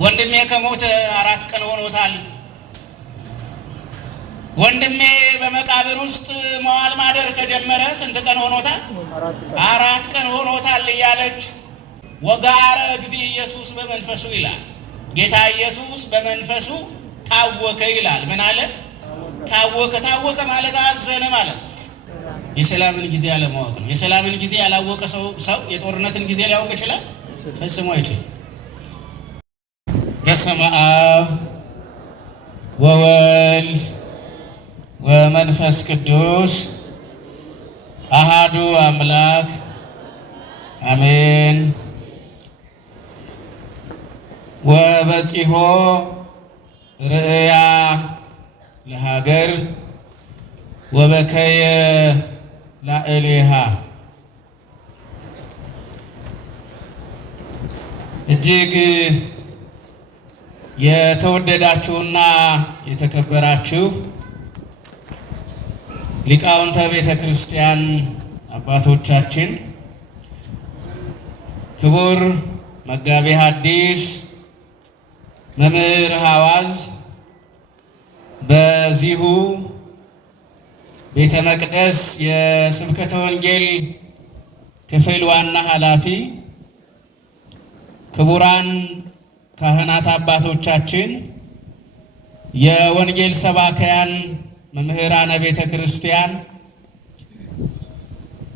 ወንድሜ ከሞተ 4 ቀን ሆኖታል። ወንድሜ በመቃብር ውስጥ መዋል ማደር ከጀመረ ስንት ቀን ሆኖታል? 4 ቀን ሆኖታል እያለች ወጋረ እግዚእ ኢየሱስ በመንፈሱ ይላል። ጌታ ኢየሱስ በመንፈሱ ታወከ ይላል። ምን አለ? ታወከ። ታወከ ማለት አዘነ ማለት ነው። የሰላምን ጊዜ አለማወቅ ነው። የሰላምን ጊዜ ያላወቀ ሰው የጦርነትን ጊዜ ሊያውቅ ይችላል? ፈጽሞ አይችልም። በስመ አብ ወወልድ ወመንፈስ ቅዱስ አሃዱ አምላክ አሜን። ወበጺሖ ርእያ ለሀገር ወበከየ ላዕሌሃ። እጅግ የተወደዳችሁና የተከበራችሁ ሊቃውንተ ቤተ ክርስቲያን አባቶቻችን፣ ክቡር መጋቤ ሐዲስ መምህር ሐዋዝ በዚሁ ቤተ መቅደስ የስብከተ ወንጌል ክፍል ዋና ኃላፊ፣ ክቡራን ካህናት አባቶቻችን፣ የወንጌል ሰባክያን መምህራነ ቤተ ክርስቲያን፣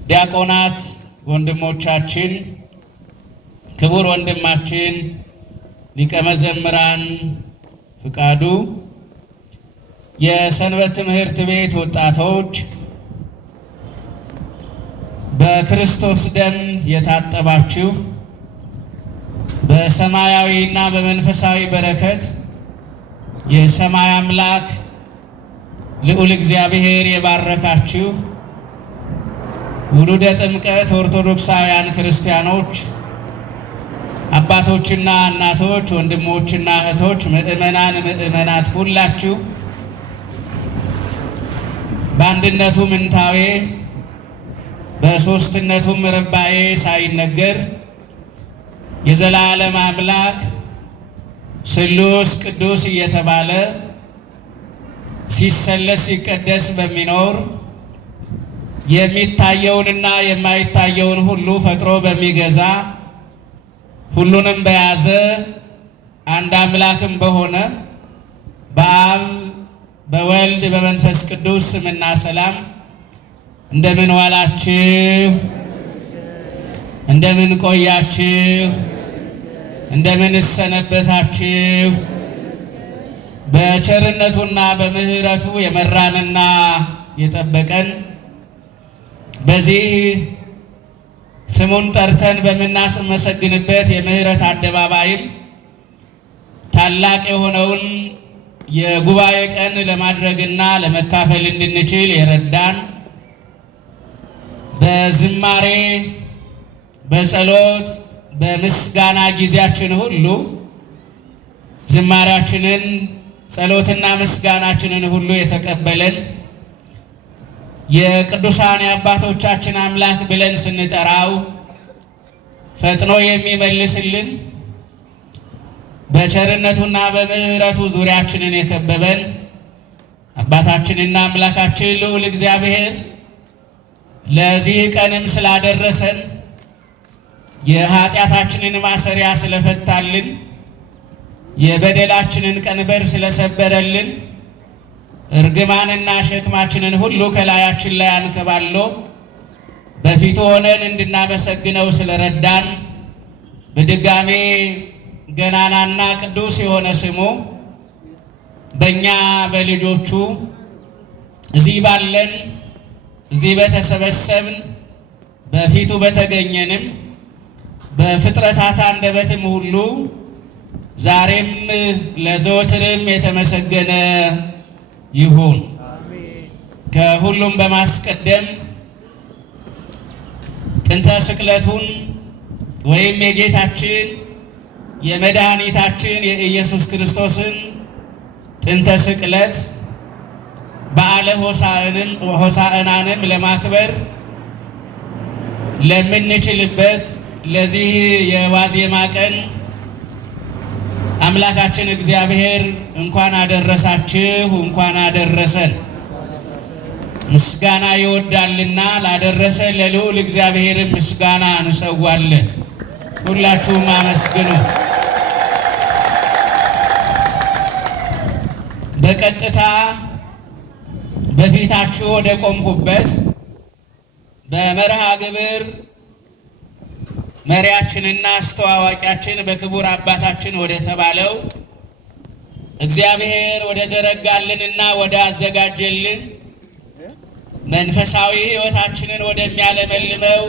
ዲያቆናት ወንድሞቻችን፣ ክቡር ወንድማችን ሊቀ መዘምራን ፍቃዱ፣ የሰንበት ትምህርት ቤት ወጣቶች፣ በክርስቶስ ደም የታጠባችሁ በሰማያዊና በመንፈሳዊ በረከት የሰማይ አምላክ ልዑል እግዚአብሔር የባረካችሁ ውሉደ ጥምቀት ኦርቶዶክሳውያን ክርስቲያኖች፣ አባቶችና እናቶች፣ ወንድሞችና እህቶች፣ ምእመናን ምእመናት ሁላችሁ በአንድነቱ ምንታዌ በሦስትነቱም ርባኤ ሳይነገር የዘላለም አምላክ ስሉስ ቅዱስ እየተባለ ሲሰለስ ሲቀደስ በሚኖር የሚታየውንና የማይታየውን ሁሉ ፈጥሮ በሚገዛ ሁሉንም በያዘ አንድ አምላክም በሆነ በአብ በወልድ በመንፈስ ቅዱስ ስምና ሰላም እንደምን ዋላችሁ? እንደምን ቆያችሁ? እንደምን ሰነበታችሁ? በቸርነቱና በምሕረቱ የመራንና የጠበቀን በዚህ ስሙን ጠርተን በምናስመሰግንበት የምህረት አደባባይም ታላቅ የሆነውን የጉባኤ ቀን ለማድረግና ለመካፈል እንድንችል የረዳን በዝማሬ በጸሎት በምስጋና ጊዜያችን ሁሉ ዝማሬያችንን ጸሎትና ምስጋናችንን ሁሉ የተቀበለን የቅዱሳን አባቶቻችን አምላክ ብለን ስንጠራው ፈጥኖ የሚመልስልን በቸርነቱና በምሕረቱ ዙሪያችንን የከበበን አባታችንና አምላካችን ልዑል እግዚአብሔር ለዚህ ቀንም ስላደረሰን የኃጢአታችንን ማሰሪያ ስለፈታልን የበደላችንን ቀንበር ስለሰበረልን እርግማንና ሸክማችንን ሁሉ ከላያችን ላይ አንከባሎ በፊቱ ሆነን እንድናመሰግነው ስለረዳን በድጋሜ ገናናና ቅዱስ የሆነ ስሙ በእኛ በልጆቹ እዚህ ባለን እዚህ በተሰበሰብን በፊቱ በተገኘንም በፍጥረታት አንደበትም ሁሉ ዛሬም ለዘወትርም የተመሰገነ ይሁን። ከሁሉም በማስቀደም ጥንተ ስቅለቱን ወይም የጌታችን የመድኃኒታችን የኢየሱስ ክርስቶስን ጥንተ ስቅለት በዓለ ሆሳዕናንም ለማክበር ለምንችልበት ለዚህ የዋዜማ ቀን አምላካችን እግዚአብሔር እንኳን አደረሳችሁ እንኳን አደረሰን። ምስጋና ይወዳልና ላደረሰ ለልዑል እግዚአብሔር ምስጋና እንሰዋለት። ሁላችሁም አመስግኑት። በቀጥታ በፊታችሁ ወደ ቆምኩበት በመርሃ ግብር መሪያችንና አስተዋዋቂያችን በክቡር አባታችን ወደ ተባለው እግዚአብሔር ወደ ዘረጋልንና ወደ አዘጋጀልን መንፈሳዊ ሕይወታችንን ወደሚያለመልመው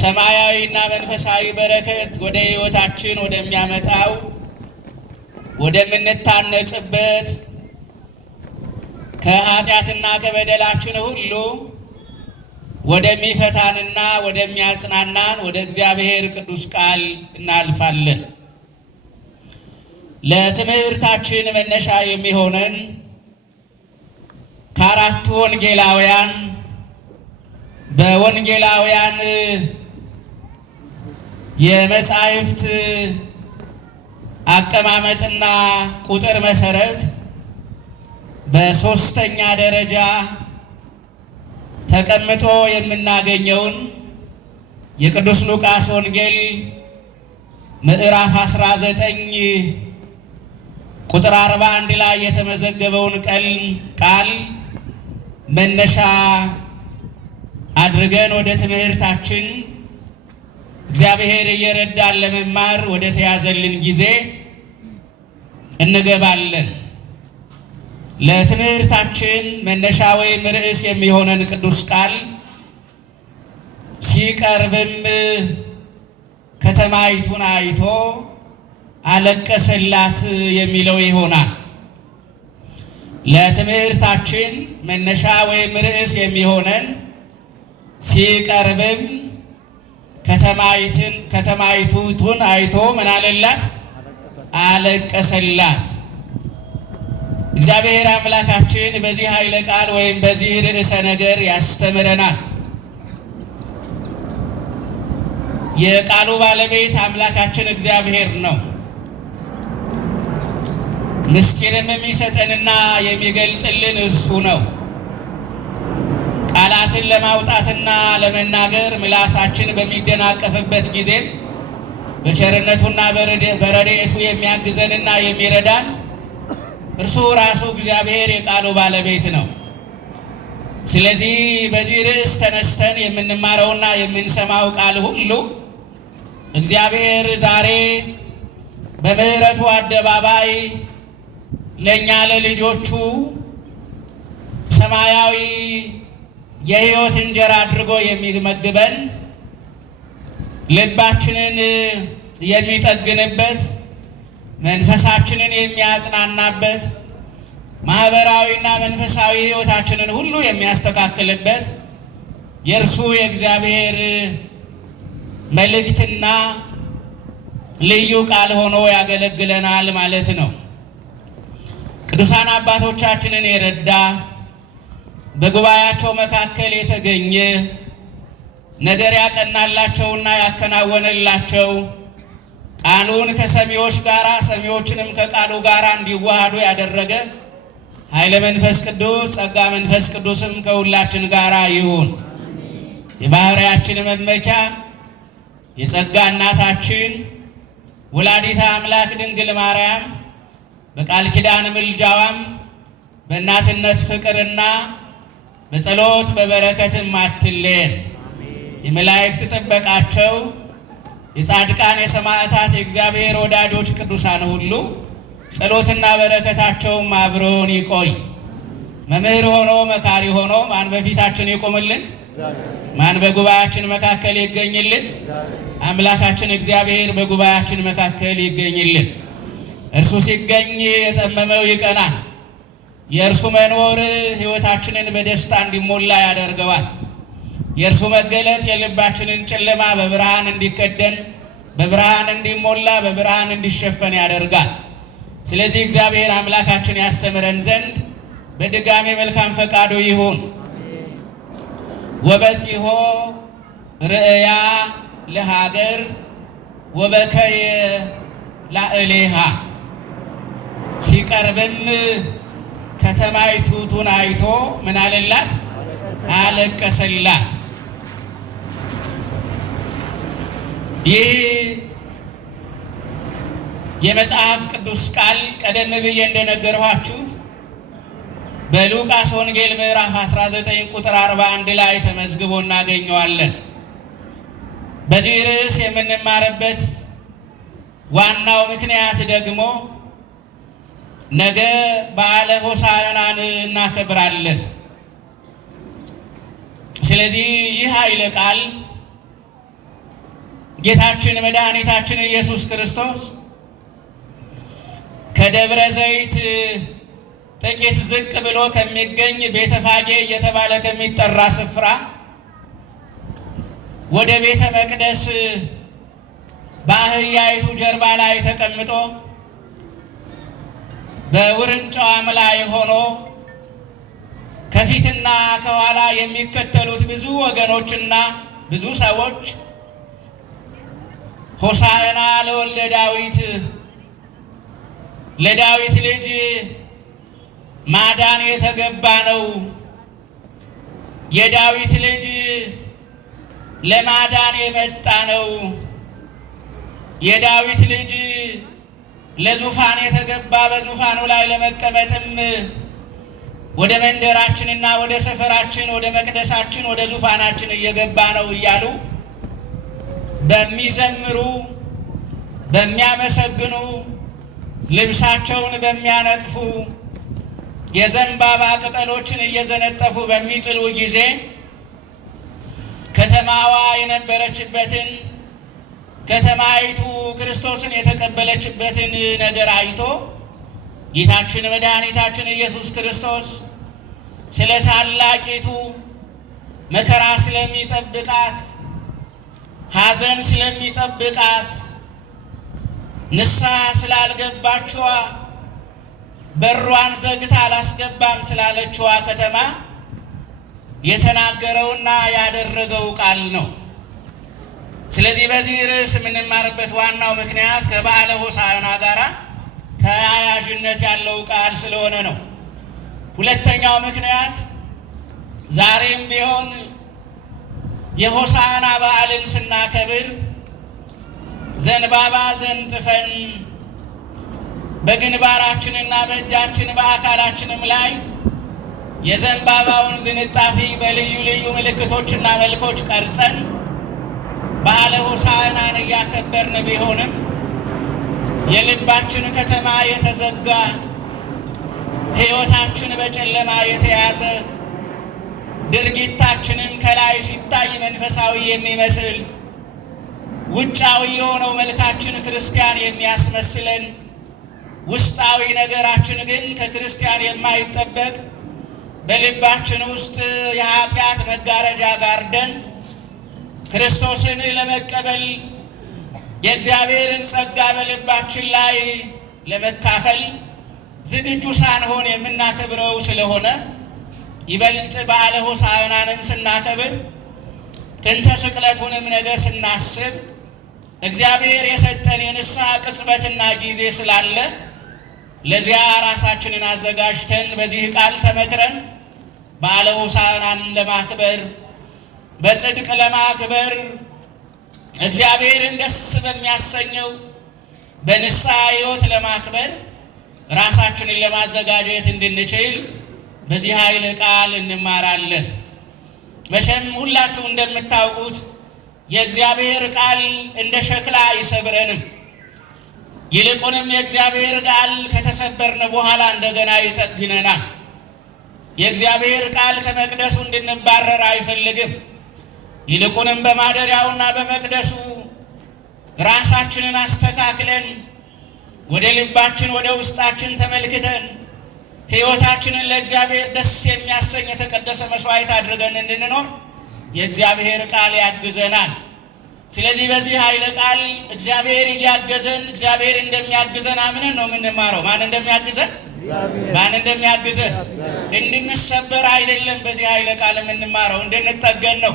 ሰማያዊና መንፈሳዊ በረከት ወደ ሕይወታችን ወደሚያመጣው ወደምንታነጽበት ከኃጢአትና ከበደላችን ሁሉ ወደሚፈታንና ወደሚያጽናናን ወደ እግዚአብሔር ቅዱስ ቃል እናልፋለን። ለትምህርታችን መነሻ የሚሆነን ከአራቱ ወንጌላውያን በወንጌላውያን የመጻሕፍት አቀማመጥና ቁጥር መሰረት በሶስተኛ ደረጃ ተቀምጦ የምናገኘውን የቅዱስ ሉቃስ ወንጌል ምዕራፍ 19 ቁጥር 41 ላይ የተመዘገበውን ቃል መነሻ አድርገን ወደ ትምህርታችን እግዚአብሔር እየረዳን ለመማር ወደ ተያዘልን ጊዜ እንገባለን። ለትምህርታችን መነሻ ወይም ርዕስ የሚሆነን ቅዱስ ቃል ሲቀርብም ከተማይቱን አይቶ አለቀሰላት የሚለው ይሆናል። ለትምህርታችን መነሻ ወይም ርዕስ የሚሆነን ሲቀርብም ከተማይቱን አይቶ ምን አለላት? አለቀሰላት። እግዚአብሔር አምላካችን በዚህ ኃይለ ቃል ወይም በዚህ ርዕሰ ነገር ያስተምረናል። የቃሉ ባለቤት አምላካችን እግዚአብሔር ነው። ምስጢርም የሚሰጠንና የሚገልጥልን እርሱ ነው። ቃላትን ለማውጣትና ለመናገር ምላሳችን በሚደናቀፍበት ጊዜ በቸርነቱና በረድኤቱ የሚያግዘንና የሚረዳን እርሱ ራሱ እግዚአብሔር የቃሉ ባለቤት ነው። ስለዚህ በዚህ ርዕስ ተነስተን የምንማረውና የምንሰማው ቃል ሁሉ እግዚአብሔር ዛሬ በምሕረቱ አደባባይ ለእኛ ለልጆቹ ሰማያዊ የሕይወት እንጀራ አድርጎ የሚመግበን ልባችንን የሚጠግንበት መንፈሳችንን የሚያጽናናበት ማህበራዊና መንፈሳዊ ሕይወታችንን ሁሉ የሚያስተካክልበት የእርሱ የእግዚአብሔር መልእክትና ልዩ ቃል ሆኖ ያገለግለናል ማለት ነው። ቅዱሳን አባቶቻችንን የረዳ በጉባኤያቸው መካከል የተገኘ ነገር ያቀናላቸውና ያከናወነላቸው ቃሉን ከሰሚዎች ጋር ሰሚዎችንም ከቃሉ ጋር እንዲዋሃዱ ያደረገ ኃይለ መንፈስ ቅዱስ ጸጋ መንፈስ ቅዱስም ከሁላችን ጋር ይሁን። የባህሪያችን መመኪያ የጸጋ እናታችን ወላዲተ አምላክ ድንግል ማርያም በቃል ኪዳን ምልጃዋም በእናትነት ፍቅርና በጸሎት በበረከትም አትለየን። የመላእክት ጥበቃቸው የጻድቃን የሰማዕታት የእግዚአብሔር ወዳጆች ቅዱሳን ሁሉ ጸሎትና በረከታቸውም አብሮን ይቆይ። መምህር ሆኖ መካሪ ሆኖ ማን በፊታችን ይቆምልን? ማን በጉባኤያችን መካከል ይገኝልን? አምላካችን እግዚአብሔር በጉባኤያችን መካከል ይገኝልን። እርሱ ሲገኝ የጠመመው ይቀናል። የእርሱ መኖር ሕይወታችንን በደስታ እንዲሞላ ያደርገዋል። የእርሱ መገለጥ የልባችንን ጨለማ በብርሃን እንዲከደን፣ በብርሃን እንዲሞላ፣ በብርሃን እንዲሸፈን ያደርጋል። ስለዚህ እግዚአብሔር አምላካችን ያስተምረን ዘንድ በድጋሜ መልካም ፈቃዱ ይሁን። ወበጺሖ ርእያ ለሀገር ወበከየ ላዕሌሃ ሲቀርብም ከተማይቱን አይቶ ምን አለላት? አለቀሰላት። ይህ የመጽሐፍ ቅዱስ ቃል ቀደም ብዬ እንደነገርኋችሁ በሉቃስ ወንጌል ምዕራፍ 19 ቁጥር 41 ላይ ተመዝግቦ እናገኘዋለን። በዚህ ርዕስ የምንማርበት ዋናው ምክንያት ደግሞ ነገ በዓለ ሆሳዕናን እናከብራለን። ስለዚህ ይህ ኃይለ ቃል ጌታችን መድኃኒታችን ኢየሱስ ክርስቶስ ከደብረ ዘይት ጥቂት ዝቅ ብሎ ከሚገኝ ቤተፋጌ እየተባለ ከሚጠራ ስፍራ ወደ ቤተ መቅደስ በአህያይቱ ጀርባ ላይ ተቀምጦ በውርንጫዋም ላይ ሆኖ ከፊትና ከኋላ የሚከተሉት ብዙ ወገኖችና ብዙ ሰዎች ሆሳዕና ለወልደ ዳዊት፣ ለዳዊት ልጅ ማዳን የተገባ ነው፣ የዳዊት ልጅ ለማዳን የመጣ ነው፣ የዳዊት ልጅ ለዙፋን የተገባ በዙፋኑ ላይ ለመቀመጥም ወደ መንደራችንና ወደ ሰፈራችን ወደ መቅደሳችን ወደ ዙፋናችን እየገባ ነው እያሉ በሚዘምሩ በሚያመሰግኑ ልብሳቸውን በሚያነጥፉ የዘንባባ ቅጠሎችን እየዘነጠፉ በሚጥሉ ጊዜ ከተማዋ የነበረችበትን ከተማይቱ ክርስቶስን የተቀበለችበትን ነገር አይቶ ጌታችን መድኃኒታችን ኢየሱስ ክርስቶስ ስለ ታላቂቱ መከራ ስለሚጠብቃት፣ ሐዘን ስለሚጠብቃት፣ ንስሐ ስላልገባችዋ፣ በሯን ዘግታ አላስገባም ስላለችዋ ከተማ የተናገረውና ያደረገው ቃል ነው። ስለዚህ በዚህ ርዕስ የምንማርበት ዋናው ምክንያት ከበዓለ ሆሳዕና ጋር ተያያዥነት ያለው ቃል ስለሆነ ነው። ሁለተኛው ምክንያት ዛሬም ቢሆን የሆሳዕና በዓልን ስናከብር ዘንባባ ዘንጥፈን በግንባራችንና በእጃችን በአካላችንም ላይ የዘንባባውን ዝንጣፊ በልዩ ልዩ ምልክቶችና መልኮች ቀርጸን በዓለ ሆሳዕናን እያከበርን ቢሆንም የልባችን ከተማ የተዘጋ፣ ሕይወታችን በጨለማ የተያዘ፣ ድርጊታችንም ከላይ ሲታይ መንፈሳዊ የሚመስል ውጫዊ የሆነው መልካችን ክርስቲያን የሚያስመስለን፣ ውስጣዊ ነገራችን ግን ከክርስቲያን የማይጠበቅ በልባችን ውስጥ የኃጢአት መጋረጃ ጋርደን ክርስቶስን ለመቀበል የእግዚአብሔርን ጸጋ በልባችን ላይ ለመካፈል ዝግጁ ሳንሆን የምናከብረው ስለሆነ ይበልጥ በዓለ ሆሳዕናንም ስናከብር ጥንተ ስቅለቱንም ነገ ስናስብ እግዚአብሔር የሰጠን የንስሐ ቅጽበትና ጊዜ ስላለ ለዚያ ራሳችንን አዘጋጅተን በዚህ ቃል ተመክረን በዓለ ሆሳዕናን ለማክበር በጽድቅ ለማክበር እግዚአብሔርን ደስ በሚያሰኘው በንስሐ ሕይወት ለማክበር ራሳችንን ለማዘጋጀት እንድንችል በዚህ ኃይለ ቃል እንማራለን። መቼም ሁላችሁ እንደምታውቁት የእግዚአብሔር ቃል እንደ ሸክላ አይሰብረንም። ይልቁንም የእግዚአብሔር ቃል ከተሰበርን በኋላ እንደገና ይጠግነናል። የእግዚአብሔር ቃል ከመቅደሱ እንድንባረር አይፈልግም። ይልቁንም በማደሪያውና በመቅደሱ ራሳችንን አስተካክለን ወደ ልባችን ወደ ውስጣችን ተመልክተን ሕይወታችንን ለእግዚአብሔር ደስ የሚያሰኝ የተቀደሰ መስዋዕት አድርገን እንድንኖር የእግዚአብሔር ቃል ያግዘናል። ስለዚህ በዚህ ኃይለ ቃል እግዚአብሔር እያገዘን እግዚአብሔር እንደሚያግዘን አምነን ነው የምንማረው። ማን እንደሚያግዘን? ማን እንደሚያግዘን? እንድንሰበር አይደለም። በዚህ ኃይለ ቃል የምንማረው እንድንጠገን ነው።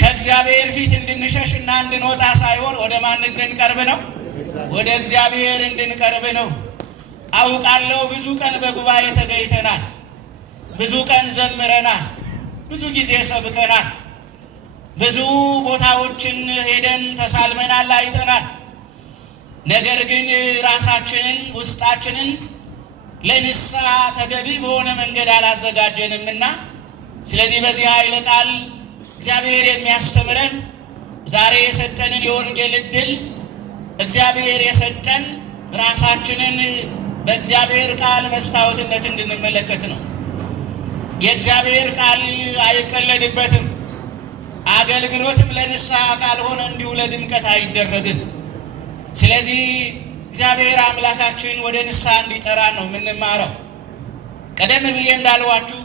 ከእግዚአብሔር ፊት እንድንሸሽና እንድንወጣ ሳይሆን ወደ ማን እንድንቀርብ ነው? ወደ እግዚአብሔር እንድንቀርብ ነው። አውቃለሁ ብዙ ቀን በጉባኤ ተገኝተናል፣ ብዙ ቀን ዘምረናል፣ ብዙ ጊዜ ሰብከናል፣ ብዙ ቦታዎችን ሄደን ተሳልመናል፣ አይተናል። ነገር ግን ራሳችንን ውስጣችንን ለንስሐ ተገቢ በሆነ መንገድ አላዘጋጀንምና ስለዚህ በዚህ ኃይለ ቃል እግዚአብሔር የሚያስተምረን ዛሬ የሰጠንን የወንጌል ዕድል እግዚአብሔር የሰጠን ራሳችንን በእግዚአብሔር ቃል መስታወትነት እንድንመለከት ነው። የእግዚአብሔር ቃል አይቀለድበትም። አገልግሎትም ለንስሐ ካልሆነ እንዲሁ ለድምቀት አይደረግም። ስለዚህ እግዚአብሔር አምላካችን ወደ ንስሐ እንዲጠራን ነው የምንማረው። ቀደም ብዬ እንዳልኋችሁ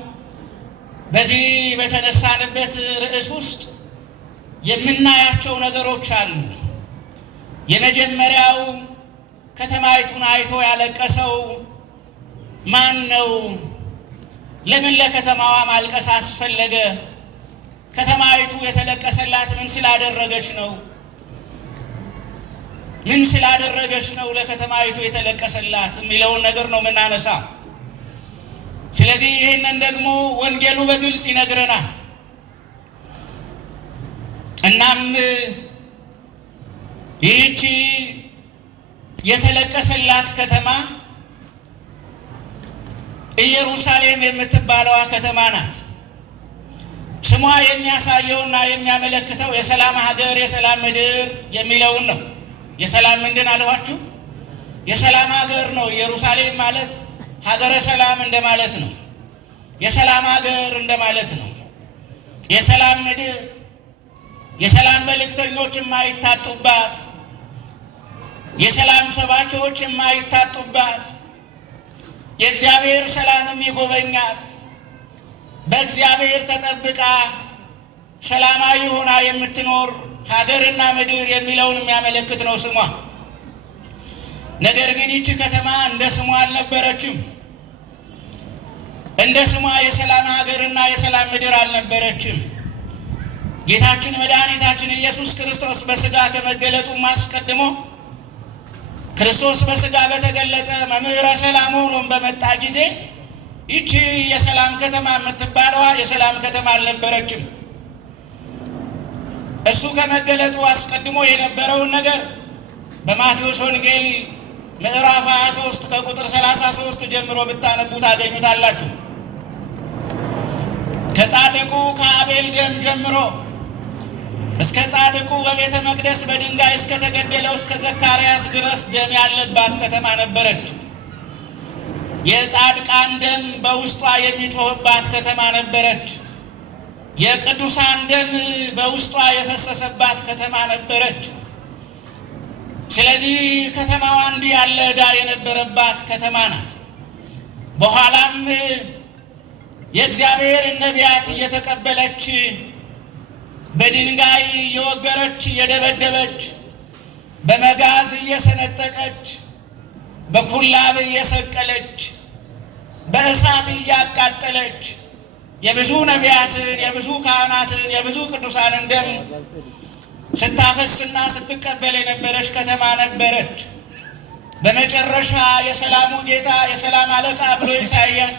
በዚህ በተነሳንበት ርዕስ ውስጥ የምናያቸው ነገሮች አሉ። የመጀመሪያው ከተማይቱን አይቶ ያለቀሰው ማን ነው? ለምን ለከተማዋ ማልቀስ አስፈለገ? ከተማይቱ የተለቀሰላት ምን ስላደረገች ነው? ምን ስላደረገች ነው ለከተማይቱ የተለቀሰላት የሚለውን ነገር ነው የምናነሳ። ስለዚህ ይህንን ደግሞ ወንጌሉ በግልጽ ይነግረናል። እናም ይህቺ የተለቀሰላት ከተማ ኢየሩሳሌም የምትባለዋ ከተማ ናት። ስሟ የሚያሳየውና የሚያመለክተው የሰላም ሀገር፣ የሰላም ምድር የሚለውን ነው። የሰላም ምንድን አለዋችሁ? የሰላም ሀገር ነው። ኢየሩሳሌም ማለት ሀገረ ሰላም እንደማለት ነው። የሰላም ሀገር እንደማለት ነው። የሰላም ምድር፣ የሰላም መልእክተኞች የማይታጡባት፣ የሰላም ሰባኪዎች የማይታጡባት፣ የእግዚአብሔር ሰላም የሚጎበኛት፣ በእግዚአብሔር ተጠብቃ ሰላማዊ ሆና የምትኖር ሀገርና ምድር የሚለውን የሚያመለክት ነው ስሟ። ነገር ግን ይቺ ከተማ እንደ ስሟ አልነበረችም። እንደ ስሟ የሰላም ሀገርና የሰላም ምድር አልነበረችም። ጌታችን መድኃኒታችን ኢየሱስ ክርስቶስ በሥጋ ከመገለጡም አስቀድሞ ክርስቶስ በሥጋ በተገለጠ መምህረ ሰላም ሆኖም በመጣ ጊዜ ይቺ የሰላም ከተማ የምትባለዋ የሰላም ከተማ አልነበረችም። እሱ ከመገለጡ አስቀድሞ የነበረውን ነገር በማቴዎስ ወንጌል ምዕራፍ 23 ከቁጥር 33 ጀምሮ ብታነቡ ታገኙታላችሁ። ከጻድቁ ከአቤል ደም ጀምሮ እስከ ጻድቁ በቤተ መቅደስ በድንጋይ እስከተገደለው እስከ ዘካርያስ ድረስ ደም ያለባት ከተማ ነበረች። የጻድቃን ደም በውስጧ የሚጮህባት ከተማ ነበረች። የቅዱሳን ደም በውስጧ የፈሰሰባት ከተማ ነበረች። ስለዚህ ከተማዋ እንዲህ ያለ ዕዳ የነበረባት ከተማ ናት። በኋላም የእግዚአብሔር ነቢያት እየተቀበለች በድንጋይ እየወገረች እየደበደበች፣ በመጋዝ እየሰነጠቀች፣ በኩላብ እየሰቀለች፣ በእሳት እያቃጠለች የብዙ ነቢያትን፣ የብዙ ካህናትን፣ የብዙ ቅዱሳንን ደም ስታፈስና ስትቀበል የነበረች ከተማ ነበረች። በመጨረሻ የሰላሙ ጌታ የሰላም አለቃ ብሎ ኢሳይያስ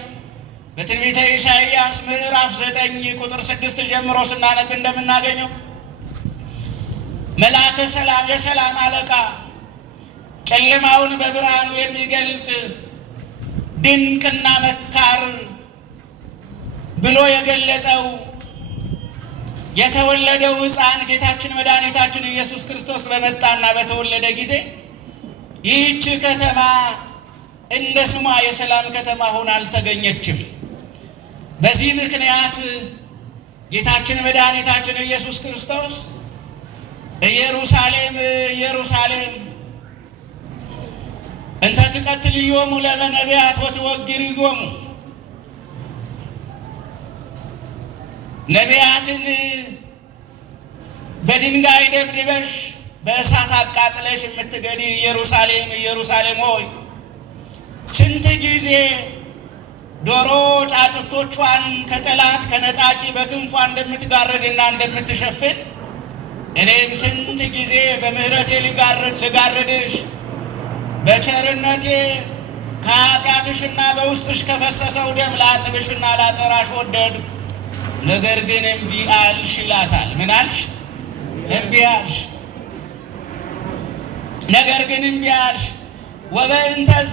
በትንቢተ ኢሳይያስ ምዕራፍ 9 ቁጥር 6 ጀምሮ ስናነብ እንደምናገኘው መልአከ ሰላም የሰላም አለቃ ጨለማውን በብርሃኑ የሚገልጥ ድንቅና መካር ብሎ የገለጠው የተወለደው ሕፃን ጌታችን መድኃኒታችን ኢየሱስ ክርስቶስ በመጣና በተወለደ ጊዜ ይህች ከተማ እንደ ስሟ የሰላም ከተማ ሆና አልተገኘችም። በዚህ ምክንያት ጌታችን መድኃኒታችን ኢየሱስ ክርስቶስ ኢየሩሳሌም ኢየሩሳሌም እንተ ትቀትልዮሙ ለነቢያት ወትወግርዮሙ፣ ነቢያትን በድንጋይ ደብድበሽ በእሳት አቃጥለሽ የምትገዲ ኢየሩሳሌም ኢየሩሳሌም ሆይ ስንት ጊዜ ዶሮ ጫጩቶቿን ከጠላት ከነጣቂ በክንፏ እንደምትጋረድና እንደምትሸፍን እኔም ስንት ጊዜ በምህረቴ ልጋርድሽ በቸርነቴ ከኃጢአትሽና በውስጥሽ ከፈሰሰው ደም ላጥብሽና ላጠራሽ ወደዱ። ነገር ግን እምቢ አልሽ ይላታል። ምን አልሽ? እምቢ አልሽ። ነገር ግን እምቢ አልሽ። ወበእንተዝ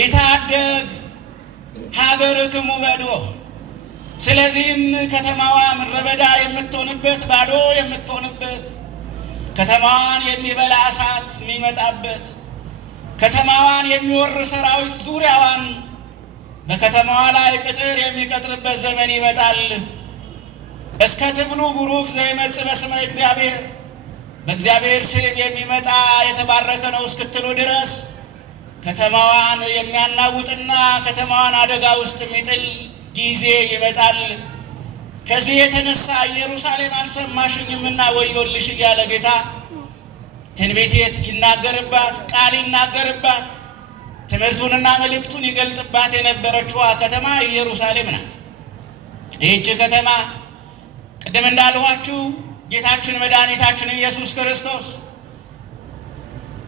ኢታደግ ሀገርክሙ በድዎ። ስለዚህም ከተማዋ ምድረ በዳ የምትሆንበት ባዶ የምትሆንበት ከተማዋን የሚበላ እሳት የሚመጣበት ከተማዋን የሚወር ሰራዊት ዙሪያዋን በከተማዋ ላይ ቅጥር የሚቀጥርበት ዘመን ይመጣል። እስከ ትብሉ ቡሩክ ዘይመጽእ በስመ እግዚአብሔር፣ በእግዚአብሔር ስም የሚመጣ የተባረከ ነው እስክትሉ ድረስ ከተማዋን የሚያናውጥና ከተማዋን አደጋ ውስጥ የሚጥል ጊዜ ይመጣል። ከዚህ የተነሳ ኢየሩሳሌም አልሰማሽኝምና ወዮልሽ እያለ ጌታ ትንቢት ይናገርባት፣ ቃል ይናገርባት፣ ትምህርቱንና መልእክቱን ይገልጥባት የነበረችዋ ከተማ ኢየሩሳሌም ናት። ይህች ከተማ ቅድም እንዳልኋችሁ ጌታችን መድኃኒታችን ኢየሱስ ክርስቶስ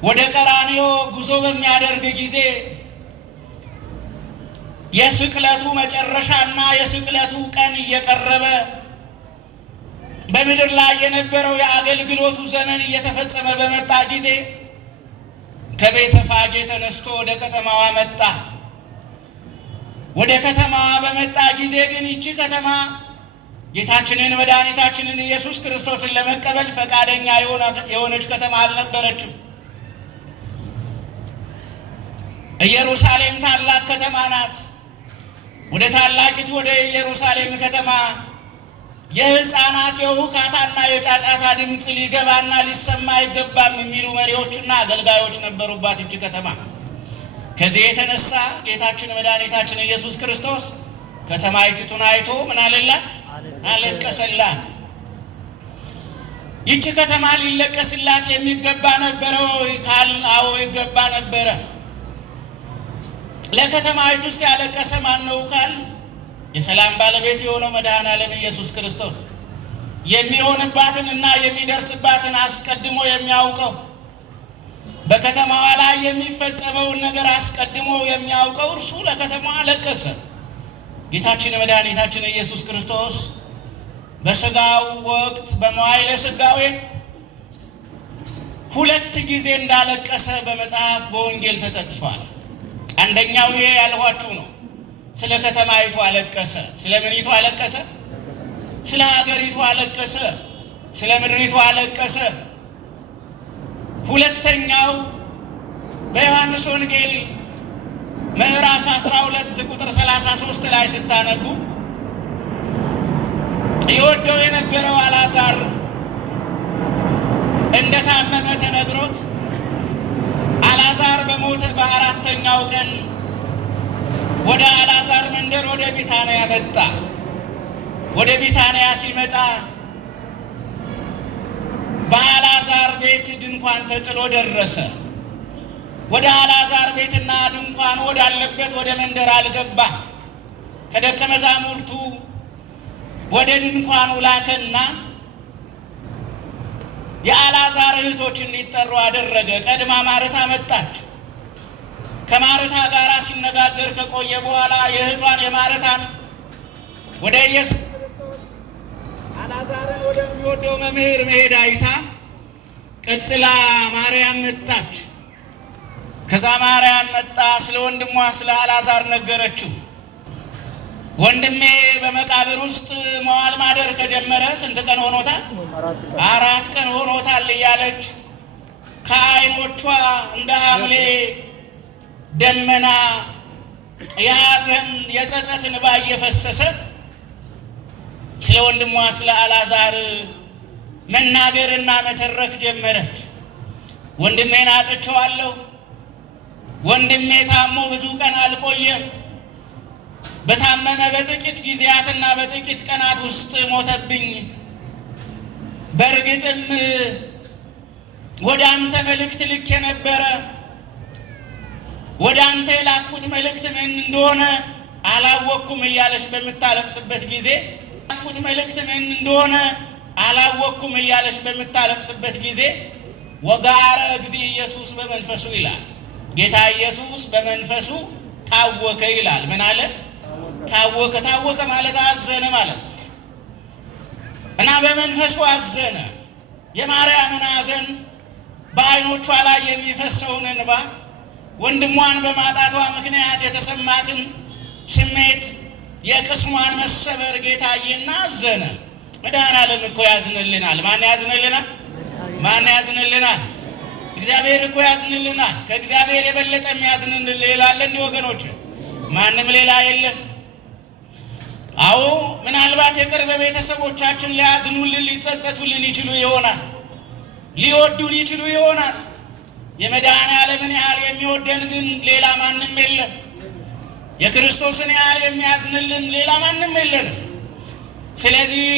ወደ ቀራንዮ ጉዞ በሚያደርግ ጊዜ የስቅለቱ መጨረሻና የስቅለቱ ቀን እየቀረበ በምድር ላይ የነበረው የአገልግሎቱ ዘመን እየተፈጸመ በመጣ ጊዜ ከቤተ ፋጌ ተነስቶ ወደ ከተማዋ መጣ። ወደ ከተማዋ በመጣ ጊዜ ግን ይቺ ከተማ ጌታችንን መድኃኒታችንን ኢየሱስ ክርስቶስን ለመቀበል ፈቃደኛ የሆነች ከተማ አልነበረችም። ኢየሩሳሌም ታላቅ ከተማ ናት። ወደ ታላቂቱ ወደ ኢየሩሳሌም ከተማ የሕፃናት የውካታና የጫጫታ ድምፅ ሊገባና ሊሰማ አይገባም የሚሉ መሪዎችና አገልጋዮች ነበሩባት ይቺ ከተማ። ከዚህ የተነሳ ጌታችን መድኃኒታችን ኢየሱስ ክርስቶስ ከተማይቱን አይቶ ምን አለላት? አለቀሰላት። ይቺ ከተማ ሊለቀስላት የሚገባ ነበረ ወይ ካል አዎ ይገባ ነበረ። ለከተማይቱስ ያለቀሰ ማን ነው ካል የሰላም ባለቤት የሆነው መድኃኔዓለም ኢየሱስ ክርስቶስ የሚሆንባትን እና የሚደርስባትን አስቀድሞ የሚያውቀው በከተማዋ ላይ የሚፈጸመውን ነገር አስቀድሞ የሚያውቀው እርሱ ለከተማዋ አለቀሰ። ጌታችን መድኃኒታችን ኢየሱስ ክርስቶስ በሥጋው ወቅት በመዋዕለ ሥጋዌ 2 ጊዜ እንዳለቀሰ በመጽሐፍ በወንጌል ተጠቅሷል። አንደኛው ይሄ ያልኋችሁ ነው። ስለ ከተማይቱ አለቀሰ። ስለ ምኒቱ አለቀሰ? ስለ ሀገሪቱ አለቀሰ። ስለ ምድሪቱ አለቀሰ። ሁለተኛው በዮሐንስ ወንጌል ምዕራፍ 12 ቁጥር 33 ላይ ስታነቡ ይወደው የነበረው አልዓዛር እንደታመመ ተነግሮት አልዓዛር በሞተ በ4ኛው ቀን ወደ አልዓዛር መንደር ወደ ቢታንያ መጣ። ወደ ቢታንያ ሲመጣ በአልዓዛር ቤት ድንኳን ተጥሎ ደረሰ። ወደ አልዓዛር ቤትና ድንኳን ወዳለበት ወደ መንደር አልገባ። ከደቀ መዛሙርቱ ወደ ድንኳኑ ላከና የአልዓዛር እህቶች እንዲጠሩ አደረገ። ቀድማ ማርታ መጣች። ከማርታ ጋር ሲነጋገር ከቆየ በኋላ የእህቷን የማርታን ወደ ኢየሱስ ክርስቶስ አልዓዛርን ወደሚወደው መምህር መሄድ አይታ ቀጥላ ማርያም መጣች። ከዛ ማርያም መጣ ስለ ወንድሟ ስለ አልዓዛር ነገረችው። ወንድሜ በመቃብር ውስጥ መዋል ማደር ከጀመረ ስንት ቀን ሆኖታል? 4 ቀን ሆኖታል እያለች ከዓይኖቿ እንደ ሐምሌ ደመና የሐዘን የጸጸት እንባ እየፈሰሰ ስለ ወንድሟ ስለ አልዓዛር መናገርና መተረክ ጀመረች። ወንድሜን አጥቼዋለሁ። ወንድሜ ታሞ ብዙ ቀን አልቆየም። በታመመ በጥቂት ጊዜያትና በጥቂት ቀናት ውስጥ ሞተብኝ። በእርግጥም ወደ አንተ መልእክት ልኬ ነበረ። ወደ አንተ የላኩት መልእክት ምን እንደሆነ አላወቅኩም እያለች በምታለቅስበት ጊዜ የላኩት መልእክት ምን እንደሆነ አላወቅኩም እያለች በምታለቅስበት ጊዜ ወጋረ እግዚእ ኢየሱስ በመንፈሱ ይላል። ጌታ ኢየሱስ በመንፈሱ ታወከ ይላል። ምን አለ? ታወከ። ታወከ ማለት አዘነ ማለት ነው። እና በመንፈሱ አዘነ። የማርያምን ሐዘን፣ በዓይኖቿ ላይ የሚፈሰውን እንባ፣ ወንድሟን በማጣቷ ምክንያት የተሰማትን ስሜት፣ የቅስሟን መሰበር ጌታ አየና አዘነ። መድኃኔዓለም እኮ ያዝንልናል። ማን ያዝንልናል? ማን ያዝንልናል? እግዚአብሔር እኮ ያዝንልናል። ከእግዚአብሔር የበለጠ የሚያዝንልን ሌላ አለ? እንዲህ ወገኖች ማንም ሌላ የለም። አዎ ምናልባት የቅርብ ቤተሰቦቻችን ሊያዝኑልን፣ ሊጸጸቱልን ይችሉ ይሆናል፣ ሊወዱን ይችሉ ይሆናል። የመድኃኔዓለምን ያህል የሚወደን ግን ሌላ ማንም የለም። የክርስቶስን ያህል የሚያዝንልን ሌላ ማንም የለንም። ስለዚህ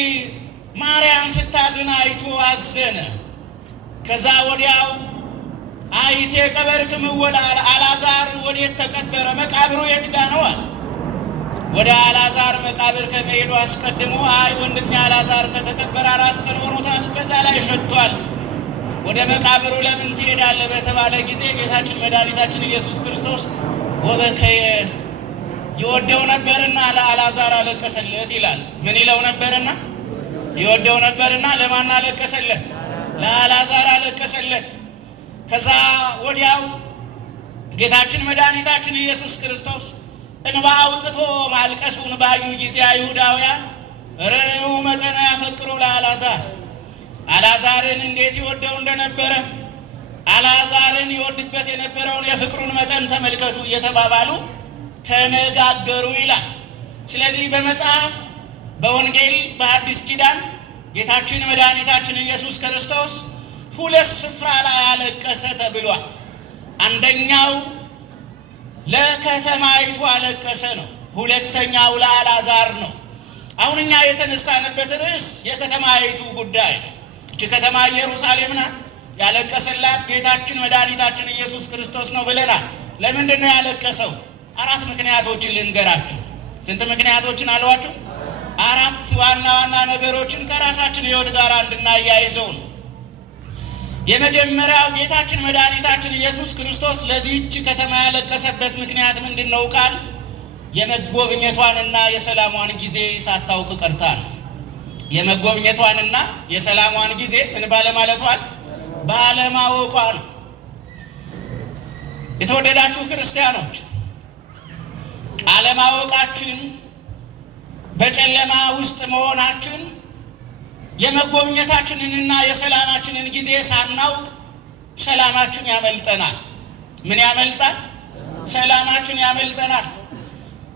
ማርያም ስታዝን አይቶ አዘነ። ከዛ ወዲያው አይቴ ቀበርክም ወደ አልዓዛር ወዴት ተቀበረ? መቃብሩ የት ጋ ነው አለ። ወደ አልዓዛር መቃብር ከመሄዱ አስቀድሞ አይ ወንድሜ አልዓዛር ከተቀበረ 4 ቀን ሆኖታል፣ በዛ ላይ ሸቷል፣ ወደ መቃብሩ ለምን ትሄዳለህ በተባለ ጊዜ ጌታችን መድኃኒታችን ኢየሱስ ክርስቶስ ወበከየ ይወደው ነበርና ለአልዓዛር አለቀሰለት ይላል። ምን ይለው ነበርና? ይወደው ነበርና ለማን አለቀሰለት? ለአልዓዛር አለቀሰለት። ከዛ ወዲያው ጌታችን መድኃኒታችን ኢየሱስ ክርስቶስ እንባ አውጥቶ ማልቀሱን ባዩ ጊዜ አይሁዳውያን ርዕዩ መጠነ ያፈቅሩ ለአልዓዛር፣ አልዓዛርን እንዴት ይወደው እንደነበረ፣ አልዓዛርን ይወድበት የነበረውን የፍቅሩን መጠን ተመልከቱ እየተባባሉ ተነጋገሩ ይላል። ስለዚህ በመጽሐፍ በወንጌል በአዲስ ኪዳን ጌታችን መድኃኒታችን ኢየሱስ ክርስቶስ 2 ስፍራ ላይ አለቀሰ ተብሏል። አንደኛው ለከተማይቱ አለቀሰ ነው። ሁለተኛው ለአልዓዛር ነው። አሁን እኛ የተነሳንበት ርዕስ የከተማይቱ ጉዳይ ነው። እቺ ከተማ ኢየሩሳሌም ናት። ያለቀሰላት ጌታችን መድኃኒታችን ኢየሱስ ክርስቶስ ነው ብለናል። ለምንድን ነው ያለቀሰው? 4 ምክንያቶችን ልንገራችሁ። ስንት ምክንያቶችን አሏችሁ? 4 ዋና ዋና ነገሮችን ከራሳችን ሕይወት ጋር እንድናያይዘው ነው። የመጀመሪያው ጌታችን መድኃኒታችን ኢየሱስ ክርስቶስ ለዚህች ከተማ ያለቀሰበት ምክንያት ምንድን ነው ካል የመጎብኘቷንና የሰላሟን ጊዜ ሳታውቅ ቀርታ ነው። የመጎብኘቷንና የሰላሟን ጊዜ ምን ባለማለቷን ባለማወቋ ነው። የተወደዳችሁ ክርስቲያኖች አለማወቃችን፣ በጨለማ ውስጥ መሆናችን የመጎብኘታችንንና የሰላማችንን ጊዜ ሳናውቅ ሰላማችን ያመልጠናል። ምን ያመልጣል? ሰላማችን ያመልጠናል።